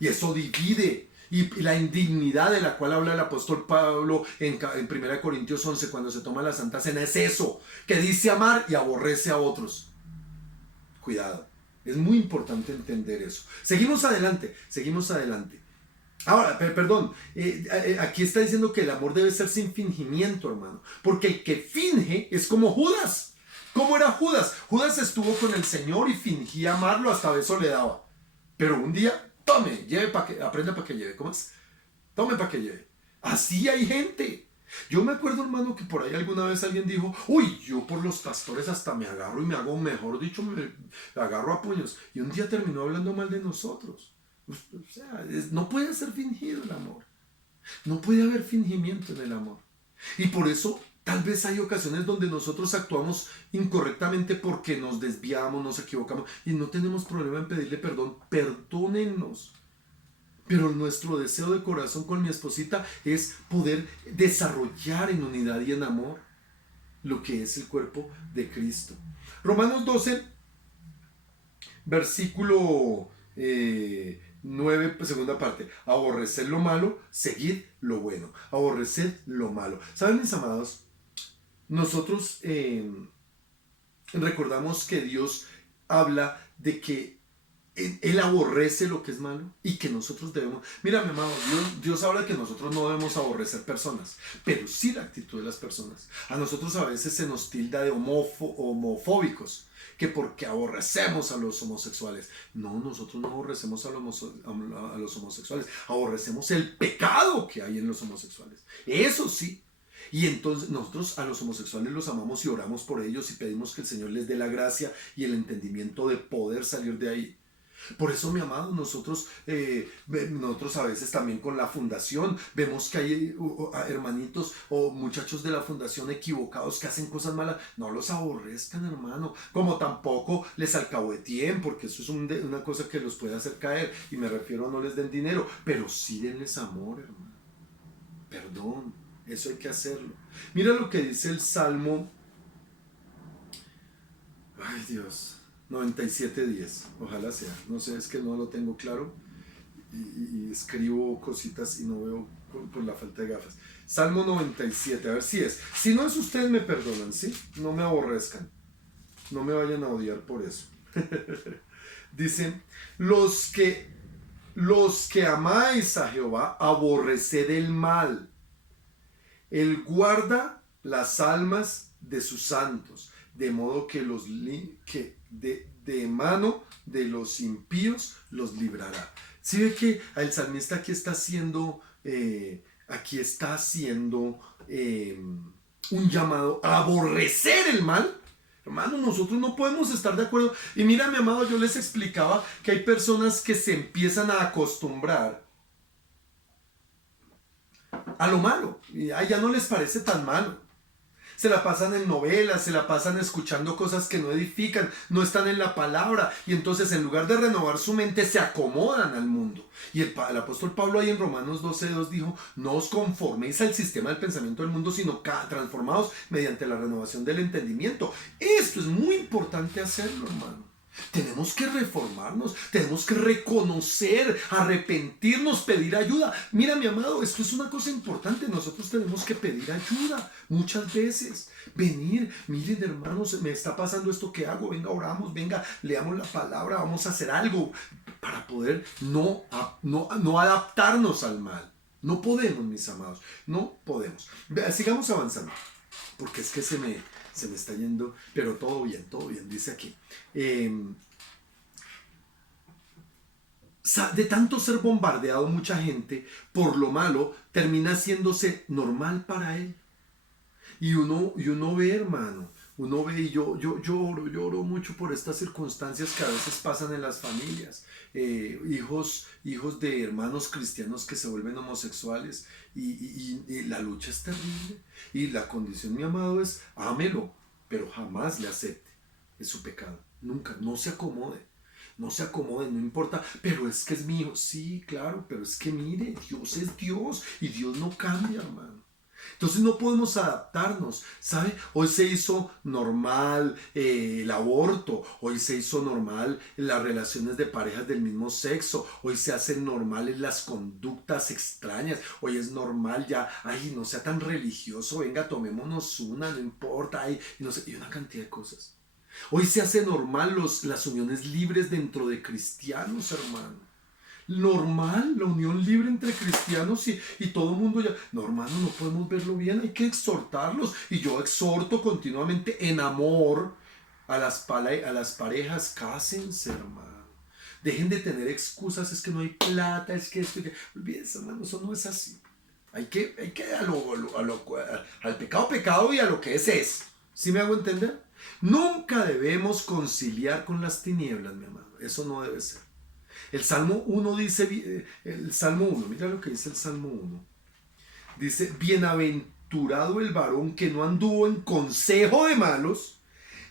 y eso divide. Y la indignidad de la cual habla el apóstol Pablo en 1 Corintios 11 cuando se toma la Santa Cena es eso, que dice amar y aborrece a otros. Cuidado, es muy importante entender eso. Seguimos adelante. Ahora, perdón, aquí está diciendo que el amor debe ser sin fingimiento, hermano, porque el que finge es como Judas. ¿Cómo era Judas? Judas estuvo con el Señor y fingía amarlo, hasta beso le daba. Pero un día, tome, lleve para que, aprenda para que lleve, ¿cómo es? Tome para que lleve. Así hay gente. Yo me acuerdo, hermano, que por ahí alguna vez alguien dijo, uy, yo por los pastores hasta me agarro y me hago, mejor dicho, me agarro a puños. Y un día terminó hablando mal de nosotros. O sea, no puede ser fingido el amor. No puede haber fingimiento en el amor. Y por eso tal vez hay ocasiones donde nosotros actuamos incorrectamente porque nos desviamos, nos equivocamos y no tenemos problema en pedirle perdón. Perdónennos. Pero nuestro deseo de corazón con mi esposita es poder desarrollar en unidad y en amor lo que es el cuerpo de Cristo. Romanos 12, versículo 9, segunda parte. Aborrecer lo malo, seguid lo bueno. Aborrecer lo malo. ¿Saben, mis amados? Nosotros recordamos que Dios habla de que Él aborrece lo que es malo y que nosotros debemos... Mira, mi amado, Dios habla que nosotros no debemos aborrecer personas, pero sí la actitud de las personas. A nosotros a veces se nos tilda de homofóbicos, que porque aborrecemos a los homosexuales. No, nosotros no aborrecemos a los homosexuales, aborrecemos el pecado que hay en los homosexuales. Eso sí. Y entonces nosotros a los homosexuales los amamos y oramos por ellos y pedimos que el Señor les dé la gracia y el entendimiento de poder salir de ahí. Por eso, mi amado, nosotros a veces también con la fundación vemos que hay hermanitos o muchachos de la fundación equivocados que hacen cosas malas. No los aborrezcan, hermano, como tampoco les alcahuetien, porque eso es una cosa que los puede hacer caer, y me refiero a no les den dinero, pero sí denles amor, hermano. Perdón, eso hay que hacerlo. Mira lo que dice el Salmo, ay Dios, 97:10, ojalá sea, no sé, es que no lo tengo claro y escribo cositas y no veo por la falta de gafas. Salmo 97, a ver si es. Si no es, ustedes me perdonan, ¿sí? No me aborrezcan, no me vayan a odiar por eso. Dice, los que amáis a Jehová, aborreced el mal. Él guarda las almas de sus santos, de modo que de mano de los impíos los librará. ¿Sí ve que el salmista aquí está haciendo un llamado a aborrecer el mal? Hermano, nosotros no podemos estar de acuerdo. Y mira, mi amado, yo les explicaba que hay personas que se empiezan a acostumbrar a lo malo y ya no les parece tan malo. Se la pasan en novelas, se la pasan escuchando cosas que no edifican, no están en la palabra, y entonces en lugar de renovar su mente se acomodan al mundo. Y el apóstol Pablo ahí en Romanos 12:2 dijo, no os conforméis al sistema del pensamiento del mundo, sino transformados mediante la renovación del entendimiento. Esto es muy importante hacerlo, hermano. Tenemos que reformarnos, tenemos que reconocer, arrepentirnos, pedir ayuda. Mira, mi amado, esto es una cosa importante. Nosotros tenemos que pedir ayuda muchas veces. Venir, miren, hermanos, me está pasando esto, ¿qué hago? Venga, oramos, venga, leamos la palabra, vamos a hacer algo para poder no adaptarnos al mal. No podemos, mis amados, no podemos. Sigamos avanzando, porque es que se me está yendo, pero todo bien, dice aquí. De tanto ser bombardeado mucha gente por lo malo, termina haciéndose normal para él. Y uno ve, hermano, uno ve, y yo lloro mucho por estas circunstancias que a veces pasan en las familias. Hijos de hermanos cristianos que se vuelven homosexuales, y la lucha es terrible. Y la condición, mi amado, es ámelo, pero jamás le acepte. Es su pecado. Nunca, no se acomode, no importa, pero es que es mío. Sí, claro, pero es que mire, Dios es Dios y Dios no cambia, hermano. Entonces no podemos adaptarnos, ¿sabe? Hoy se hizo normal el aborto, hoy se hizo normal las relaciones de parejas del mismo sexo, hoy se hacen normales las conductas extrañas, hoy es normal ya, ay, no sea tan religioso, venga, tomémonos una, no importa, ay, no sé, y una cantidad de cosas. Hoy se hace normal las uniones libres dentro de cristianos, hermano. Normal, la unión libre entre cristianos y todo el mundo ya. No, hermano, no podemos verlo bien, hay que exhortarlos. Y yo exhorto continuamente en amor a las parejas, cásense, hermano. Dejen de tener excusas, es que no hay plata, es que esto, olvídense, hermano, eso no es así. Hay que al pecado y a lo que es. ¿Sí me hago entender? Nunca debemos conciliar con las tinieblas, mi amado. Eso no debe ser. El Salmo 1 dice, mira lo que dice el Salmo 1. Dice, bienaventurado el varón que no anduvo en consejo de malos,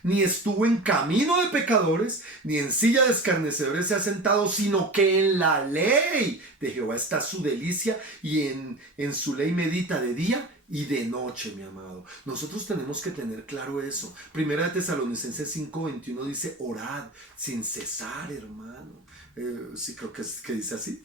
ni estuvo en camino de pecadores, ni en silla de escarnecedores se ha sentado, sino que en la ley de Jehová está su delicia, y en su ley medita de día y de noche, mi amado. Nosotros tenemos que tener claro eso. Primera de Tesalonicenses 5:21 dice, orad sin cesar, hermano. Sí, creo que dice así.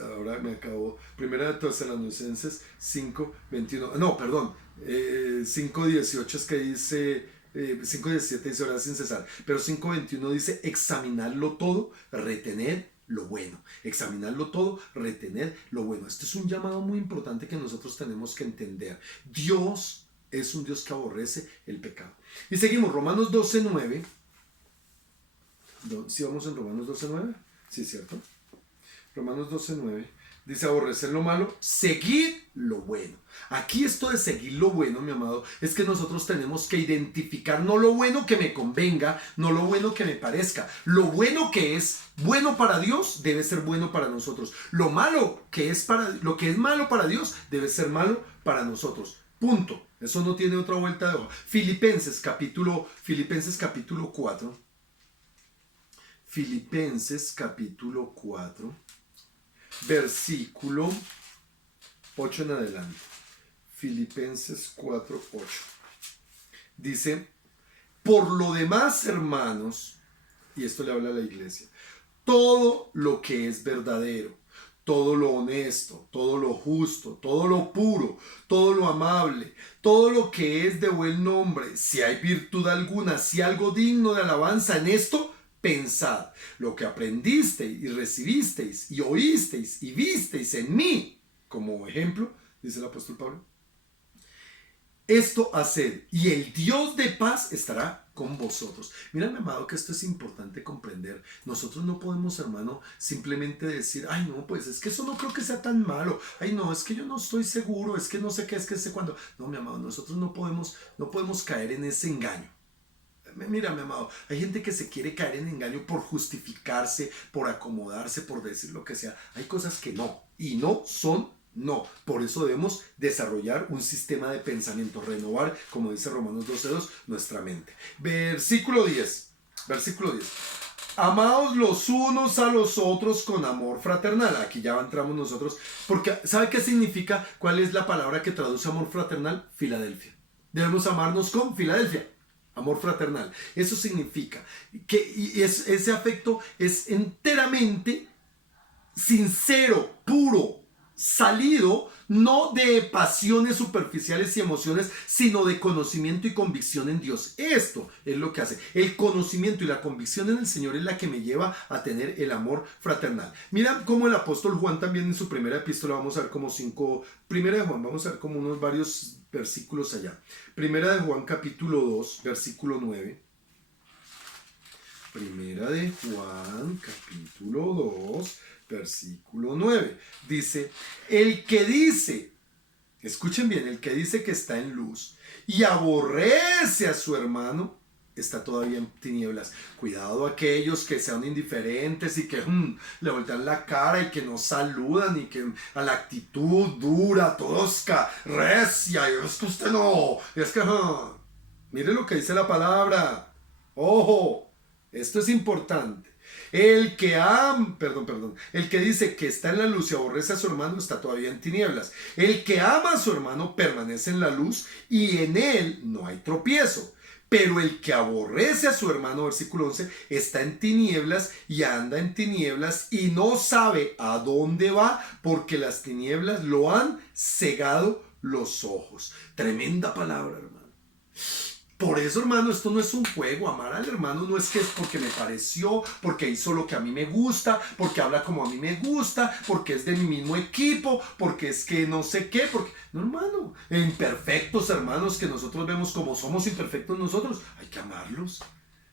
Ahora me acabo. Primera de Tesalonicenses 5:21. No, perdón. 5:18 es que dice. 5:17 dice orar sin cesar. Pero 5:21 dice examinarlo todo, retener lo bueno. Examinarlo todo, retener lo bueno. Este es un llamado muy importante que nosotros tenemos que entender. Dios es un Dios que aborrece el pecado. Y seguimos, Romanos 12:9. ¿Sí vamos en Romanos 12:9? Sí, ¿cierto? Romanos 12:9 dice aborrecer lo malo, seguir lo bueno. Aquí esto de seguir lo bueno, mi amado, es que nosotros tenemos que identificar no lo bueno que me convenga, no lo bueno que me parezca. Lo bueno que es bueno para Dios debe ser bueno para nosotros. Lo que es malo para Dios debe ser malo para nosotros. Punto. Eso no tiene otra vuelta de hoja. Filipenses capítulo 4. Filipenses capítulo 4, versículo 8 en adelante. Filipenses 4:8. Dice, por lo demás, hermanos, y esto le habla a la iglesia, todo lo que es verdadero, todo lo honesto, todo lo justo, todo lo puro, todo lo amable, todo lo que es de buen nombre, si hay virtud alguna, si algo digno de alabanza, en esto pensad. Lo que aprendisteis y recibisteis y oísteis y visteis en mí, como ejemplo, dice el apóstol Pablo, esto haced, y el Dios de paz estará con vosotros. Mira, mi amado, que esto es importante comprender. Nosotros no podemos, hermano, simplemente decir, ay, no, pues es que eso no creo que sea tan malo. Ay, no, es que yo no estoy seguro, es que no sé qué, es que sé cuándo. No, mi amado, nosotros no podemos caer en ese engaño. Mira, mi amado, hay gente que se quiere caer en engaño por justificarse, por acomodarse, por decir lo que sea. Hay cosas que no, y no son no. Por eso debemos desarrollar un sistema de pensamiento, renovar, como dice Romanos 12:2, nuestra mente. Versículo 10. Amaos los unos a los otros con amor fraternal. Aquí ya entramos nosotros, porque ¿sabe qué significa? ¿Cuál es la palabra que traduce amor fraternal? Filadelfia. Debemos amarnos con Filadelfia. Amor fraternal. Eso significa que ese afecto es enteramente sincero, puro, salido no de pasiones superficiales y emociones, sino de conocimiento y convicción en Dios. Esto es lo que hace. El conocimiento y la convicción en el Señor es la que me lleva a tener el amor fraternal. Mira cómo el apóstol Juan también en su primera epístola, vamos a ver como primera de Juan, vamos a ver como unos varios versículos allá. Primera de Juan capítulo 2, versículo 9. Primera de Juan capítulo 2, versículo 9. Dice, el que dice, escuchen bien, el que dice que está en luz y aborrece a su hermano, está todavía en tinieblas. Cuidado a aquellos que sean indiferentes y que le voltean la cara y que no saludan y que a la actitud dura, tosca, recia, y es que usted no, es que mire lo que dice la palabra. Ojo, esto es importante. El que el que dice que está en la luz y aborrece a su hermano está todavía en tinieblas. El que ama a su hermano permanece en la luz y en él no hay tropiezo. Pero el que aborrece a su hermano, versículo 11, está en tinieblas y anda en tinieblas y no sabe a dónde va porque las tinieblas lo han cegado los ojos. Tremenda palabra, hermano. Por eso, hermano, esto no es un juego. Amar al hermano no es que es porque me pareció, porque hizo lo que a mí me gusta, porque habla como a mí me gusta, porque es de mi mismo equipo, porque es que no sé qué, porque... No, hermano, imperfectos hermanos que nosotros vemos como somos imperfectos nosotros, hay que amarlos,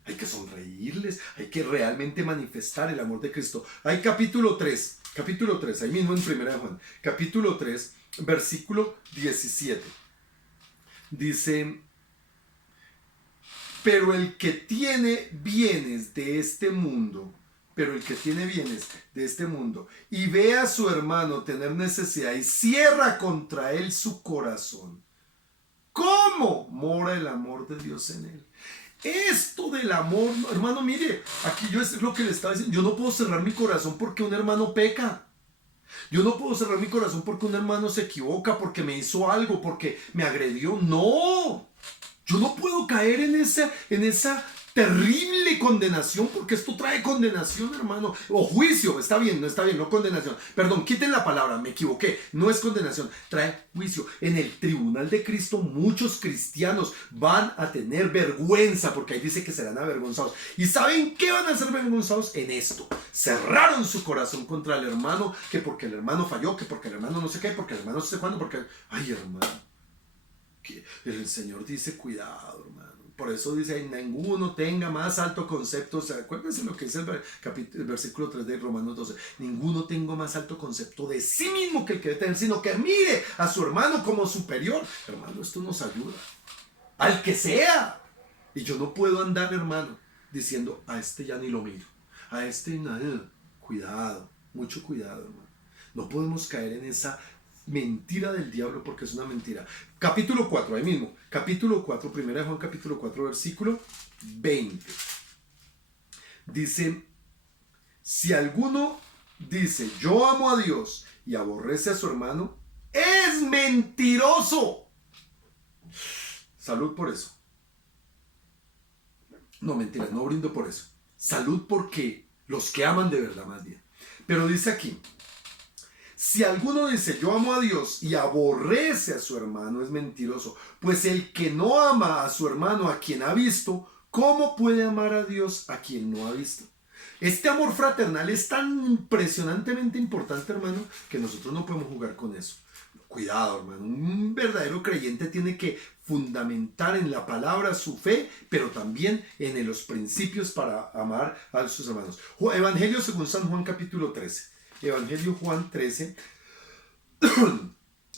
hay que sonreírles, hay que realmente manifestar el amor de Cristo. Hay capítulo 3, ahí mismo en 1 Juan, capítulo 3, versículo 17. Dice... Pero el que tiene bienes de este mundo, y ve a su hermano tener necesidad y cierra contra él su corazón, ¿cómo mora el amor de Dios en él? Esto del amor, hermano, mire, aquí yo es lo que le estaba diciendo, yo no puedo cerrar mi corazón porque un hermano peca. Yo no puedo cerrar mi corazón porque un hermano se equivoca, porque me hizo algo, porque me agredió. No. Yo no puedo caer en esa terrible condenación, porque esto trae condenación, hermano. O juicio, está bien, no condenación. Perdón, quiten la palabra, me equivoqué. No es condenación, trae juicio. En el tribunal de Cristo muchos cristianos van a tener vergüenza, porque ahí dice que serán avergonzados. ¿Y saben qué van a ser avergonzados? En esto. Cerraron su corazón contra el hermano, que porque el hermano falló, que porque el hermano no sé qué, porque el hermano no sé cuándo, porque... Ay, hermano. El Señor dice cuidado, hermano. Por eso dice, ninguno tenga más alto concepto. O sea, acuérdense lo que dice el versículo 3 de Romanos 12. Ninguno tenga más alto concepto de sí mismo que el que debe tener, sino que mire a su hermano como superior. Hermano, esto nos ayuda. Al que sea. Y yo no puedo andar, hermano, diciendo, a este ya ni lo miro. A este nada. Cuidado, mucho cuidado, hermano. No podemos caer en esa mentira del diablo, porque es una mentira. Capítulo 4, ahí mismo. Capítulo 4, 1 Juan capítulo 4, versículo 20. Dice, si alguno dice, yo amo a Dios y aborrece a su hermano, es mentiroso. Salud por eso. No, mentira, no brindo por eso. Salud porque los que aman de verdad, más bien. Pero dice aquí, si alguno dice yo amo a Dios y aborrece a su hermano, es mentiroso. Pues el que no ama a su hermano a quien ha visto, ¿cómo puede amar a Dios a quien no ha visto? Este amor fraternal es tan impresionantemente importante, hermano, que nosotros no podemos jugar con eso. Cuidado, hermano. Un verdadero creyente tiene que fundamentar en la palabra su fe, pero también en los principios para amar a sus hermanos. Evangelio según San Juan capítulo 13. Evangelio Juan 13,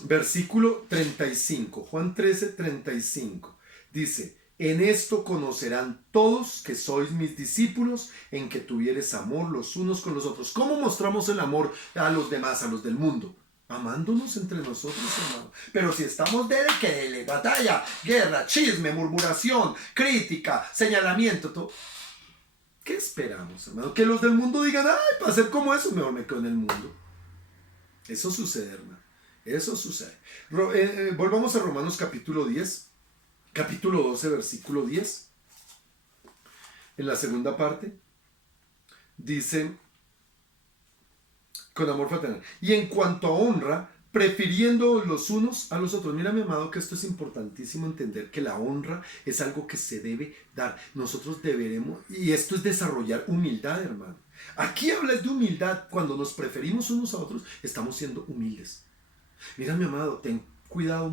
versículo 35. Juan 13, 35. Dice, en esto conocerán todos que sois mis discípulos, en que tuvieres amor los unos con los otros. ¿Cómo mostramos el amor a los demás, a los del mundo? Amándonos entre nosotros, hermano. Pero si estamos de batalla, guerra, chisme, murmuración, crítica, señalamiento, todo... ¿Qué esperamos, hermano? Que los del mundo digan, ay, para ser como eso, mejor me quedo en el mundo. Eso sucede, hermano. Eso sucede. Volvamos a Romanos capítulo 10, capítulo 12, versículo 10. en la segunda parte, dice, con amor fraternal. Y en cuanto a honra, prefiriendo los unos a los otros. Mira, mi amado, que esto es importantísimo entender, que la honra es algo que se debe dar. Nosotros deberemos, y esto es desarrollar humildad, hermano. Aquí hablas de humildad. Cuando nos preferimos unos a otros, estamos siendo humildes. Mira, mi amado, ten cuidado,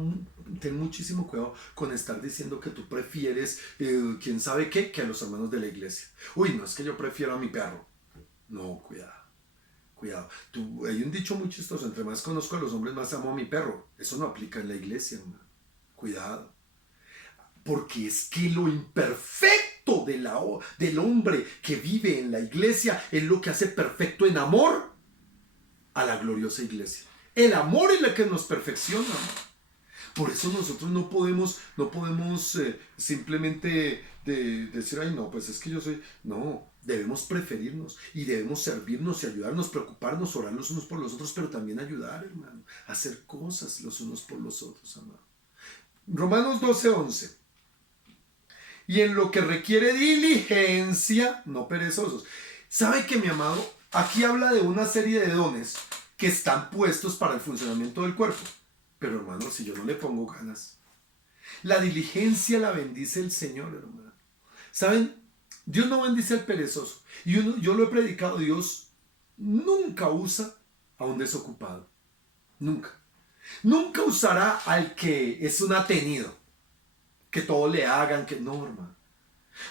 ten muchísimo cuidado con estar diciendo que tú prefieres quién sabe qué que a los hermanos de la iglesia. Uy, no es que yo prefiero a mi perro. No, cuidado. Cuidado. Hay un dicho muy chistoso: entre más conozco a los hombres, más amo a mi perro. Eso no aplica en la iglesia, hermano. Cuidado. Porque es que lo imperfecto del hombre que vive en la iglesia es lo que hace perfecto en amor a la gloriosa iglesia. El amor es lo que nos perfecciona. Por eso nosotros no podemos simplemente decir, ay no, pues es que yo soy... No, debemos preferirnos y debemos servirnos y ayudarnos, preocuparnos, orar los unos por los otros, pero también ayudar, hermano, a hacer cosas los unos por los otros, amado. Romanos 12:11. Y en lo que requiere diligencia, no perezosos. ¿Sabe que, mi amado? Aquí habla de una serie de dones que están puestos para el funcionamiento del cuerpo. Pero, hermano, si yo no le pongo ganas, la diligencia la bendice el Señor, hermano. ¿Saben? Dios no bendice al perezoso. Y yo lo he predicado, Dios nunca usa a un desocupado. Nunca. Nunca usará al que es un atenido. Que todo le hagan, que no, hermano.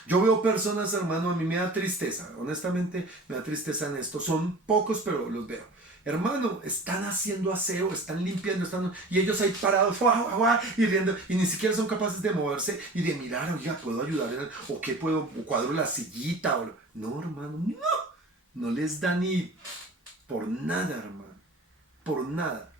Yo veo personas, hermano, a mí me da tristeza. Honestamente, me da tristeza en esto. Son pocos, pero los veo. Hermano, están haciendo aseo, están limpiando, y ellos ahí parados, y riendo, y ni siquiera son capaces de moverse y de mirar, oiga, ¿puedo ayudar? ¿O qué puedo? ¿O cuadro la sillita? No, hermano, no. No les da ni por nada, hermano. Por nada.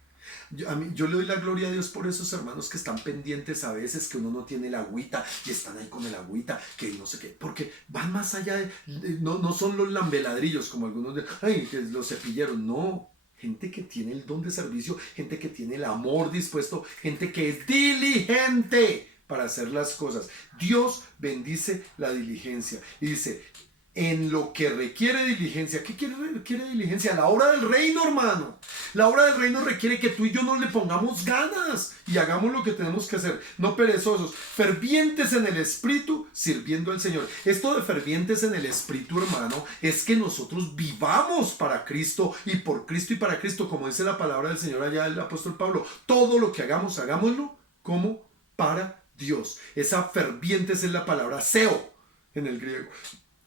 Yo le doy la gloria a Dios por esos hermanos que están pendientes a veces, que uno no tiene el agüita y están ahí con el agüita, que no sé qué, porque van más allá no son los lambeladrillos como algunos de, ay, que los cepilleros, no. Gente que tiene el don de servicio, gente que tiene el amor dispuesto, gente que es diligente para hacer las cosas. Dios bendice la diligencia y dice, en lo que requiere diligencia. ¿Qué requiere diligencia? La obra del reino, hermano. La obra del reino requiere que tú y yo nos le pongamos ganas y hagamos lo que tenemos que hacer. No perezosos, fervientes en el espíritu, sirviendo al Señor. Esto de fervientes en el espíritu, hermano, es que nosotros vivamos para Cristo y por Cristo y para Cristo, como dice la palabra del Señor allá del apóstol Pablo. Todo lo que hagamos, hagámoslo como para Dios. Esa fervientes es la palabra seo en el griego.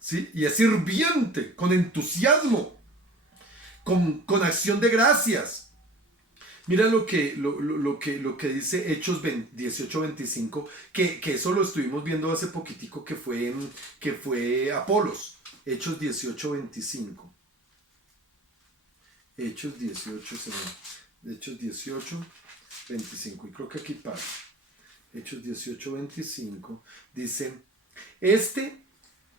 ¿Sí? Y es sirviente, con entusiasmo, con acción de gracias. Mira lo que dice Hechos 18:25, que eso lo estuvimos viendo hace poquitico, que fue Apolos. Hechos 18:25. Hechos 18:25. Y creo que aquí para. Hechos 18:25 dice,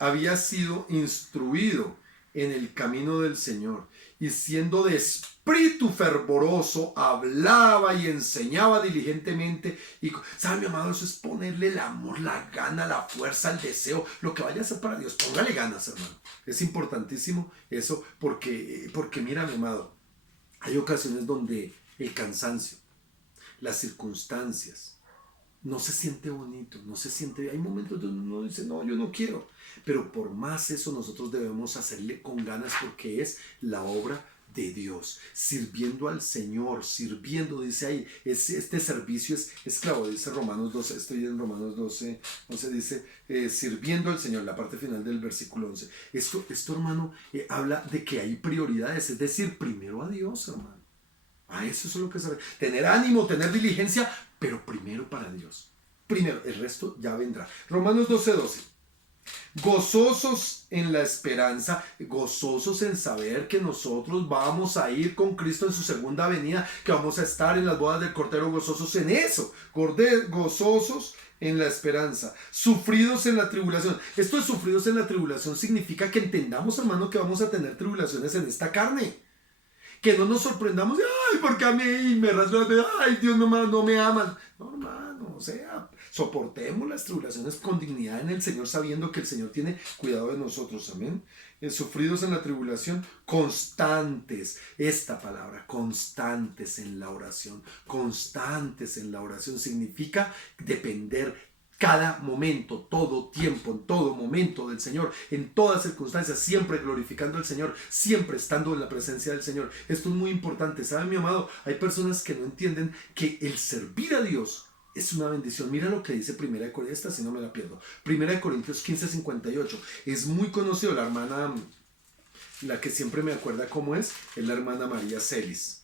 había sido instruido en el camino del Señor y siendo de espíritu fervoroso hablaba y enseñaba diligentemente. Y ¿sabe, mi amado? Eso es ponerle el amor, la gana, la fuerza, el deseo, lo que vaya a hacer para Dios. Póngale ganas, hermano. Es importantísimo eso porque mira, mi amado, hay ocasiones donde el cansancio, las circunstancias, no se siente bonito, no se siente... Hay momentos donde uno dice, no, yo no quiero. Pero por más eso nosotros debemos hacerle con ganas porque es la obra de Dios. Sirviendo al Señor, sirviendo, dice ahí, este servicio es esclavo, dice Romanos 12, estoy en Romanos 12, 11 dice, sirviendo al Señor, la parte final del versículo 11. Esto hermano, habla de que hay prioridades, es decir, primero a Dios, hermano. A eso es lo que sabe. Tener ánimo, tener diligencia, pero primero para Dios. Primero, el resto ya vendrá. Romanos 12:12. Gozosos en la esperanza, gozosos en saber que nosotros vamos a ir con Cristo en su segunda venida, que vamos a estar en las bodas del Cordero, gozosos en eso, gozosos en la esperanza, sufridos en la tribulación. Esto de sufridos en la tribulación significa que entendamos, hermano, que vamos a tener tribulaciones en esta carne. Que no nos sorprendamos de, ay, porque a mí me rasgo, ay, Dios no me ama. No, hermano, o sea, Soportemos las tribulaciones con dignidad en el Señor, sabiendo que el Señor tiene cuidado de nosotros. Amén. Sufridos en la tribulación, constantes. Esta palabra, constantes en la oración. Constantes en la oración significa depender cada momento, todo tiempo, en todo momento del Señor, en todas circunstancias, siempre glorificando al Señor, siempre estando en la presencia del Señor. Esto es muy importante. ¿Sabe, mi amado? Hay personas que no entienden que el servir a Dios es una bendición. Mira lo que dice 1 Corintios, esta si no me la pierdo. 1 Corintios 15:58. Es muy conocido, la hermana, la que siempre me acuerda cómo es la hermana María Celis.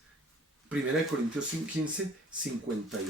1 Corintios 15:58.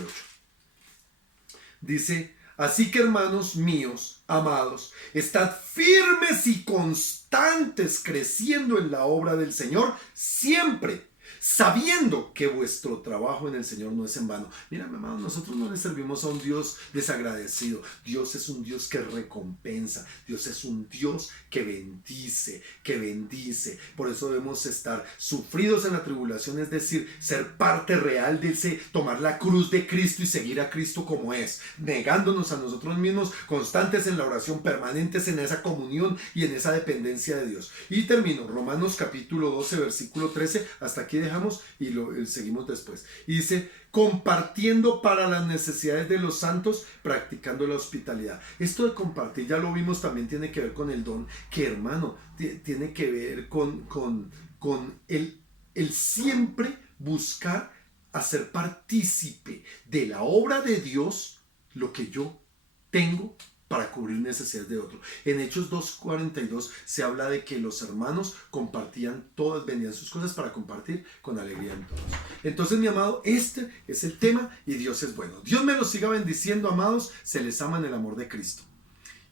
Dice: así que, hermanos míos, amados, estad firmes y constantes, creciendo en la obra del Señor siempre, sabiendo que vuestro trabajo en el Señor no es en vano. Mira, mi amado, nosotros no le servimos a un Dios desagradecido. Dios es un Dios que recompensa. Dios es un Dios que bendice, que bendice. Por eso debemos estar sufridos en la tribulación, es decir, ser parte real de ese, tomar la cruz de Cristo y seguir a Cristo como es, negándonos a nosotros mismos, constantes en la oración, permanentes en esa comunión y en esa dependencia de Dios. Y termino, Romanos capítulo 12, versículo 13, hasta aquí dejamos y seguimos después. Y dice: compartiendo para las necesidades de los santos, practicando la hospitalidad. Esto de compartir, ya lo vimos, también tiene que ver con el don, que, hermano, tiene que ver con el siempre buscar hacer partícipe de la obra de Dios lo que yo tengo para cubrir necesidades de otro. En Hechos 2:42 se habla de que los hermanos compartían todas, vendían sus cosas para compartir con alegría en todos. Entonces, mi amado, este es el tema y Dios es bueno. Dios me los siga bendiciendo, amados. Se les ama en el amor de Cristo.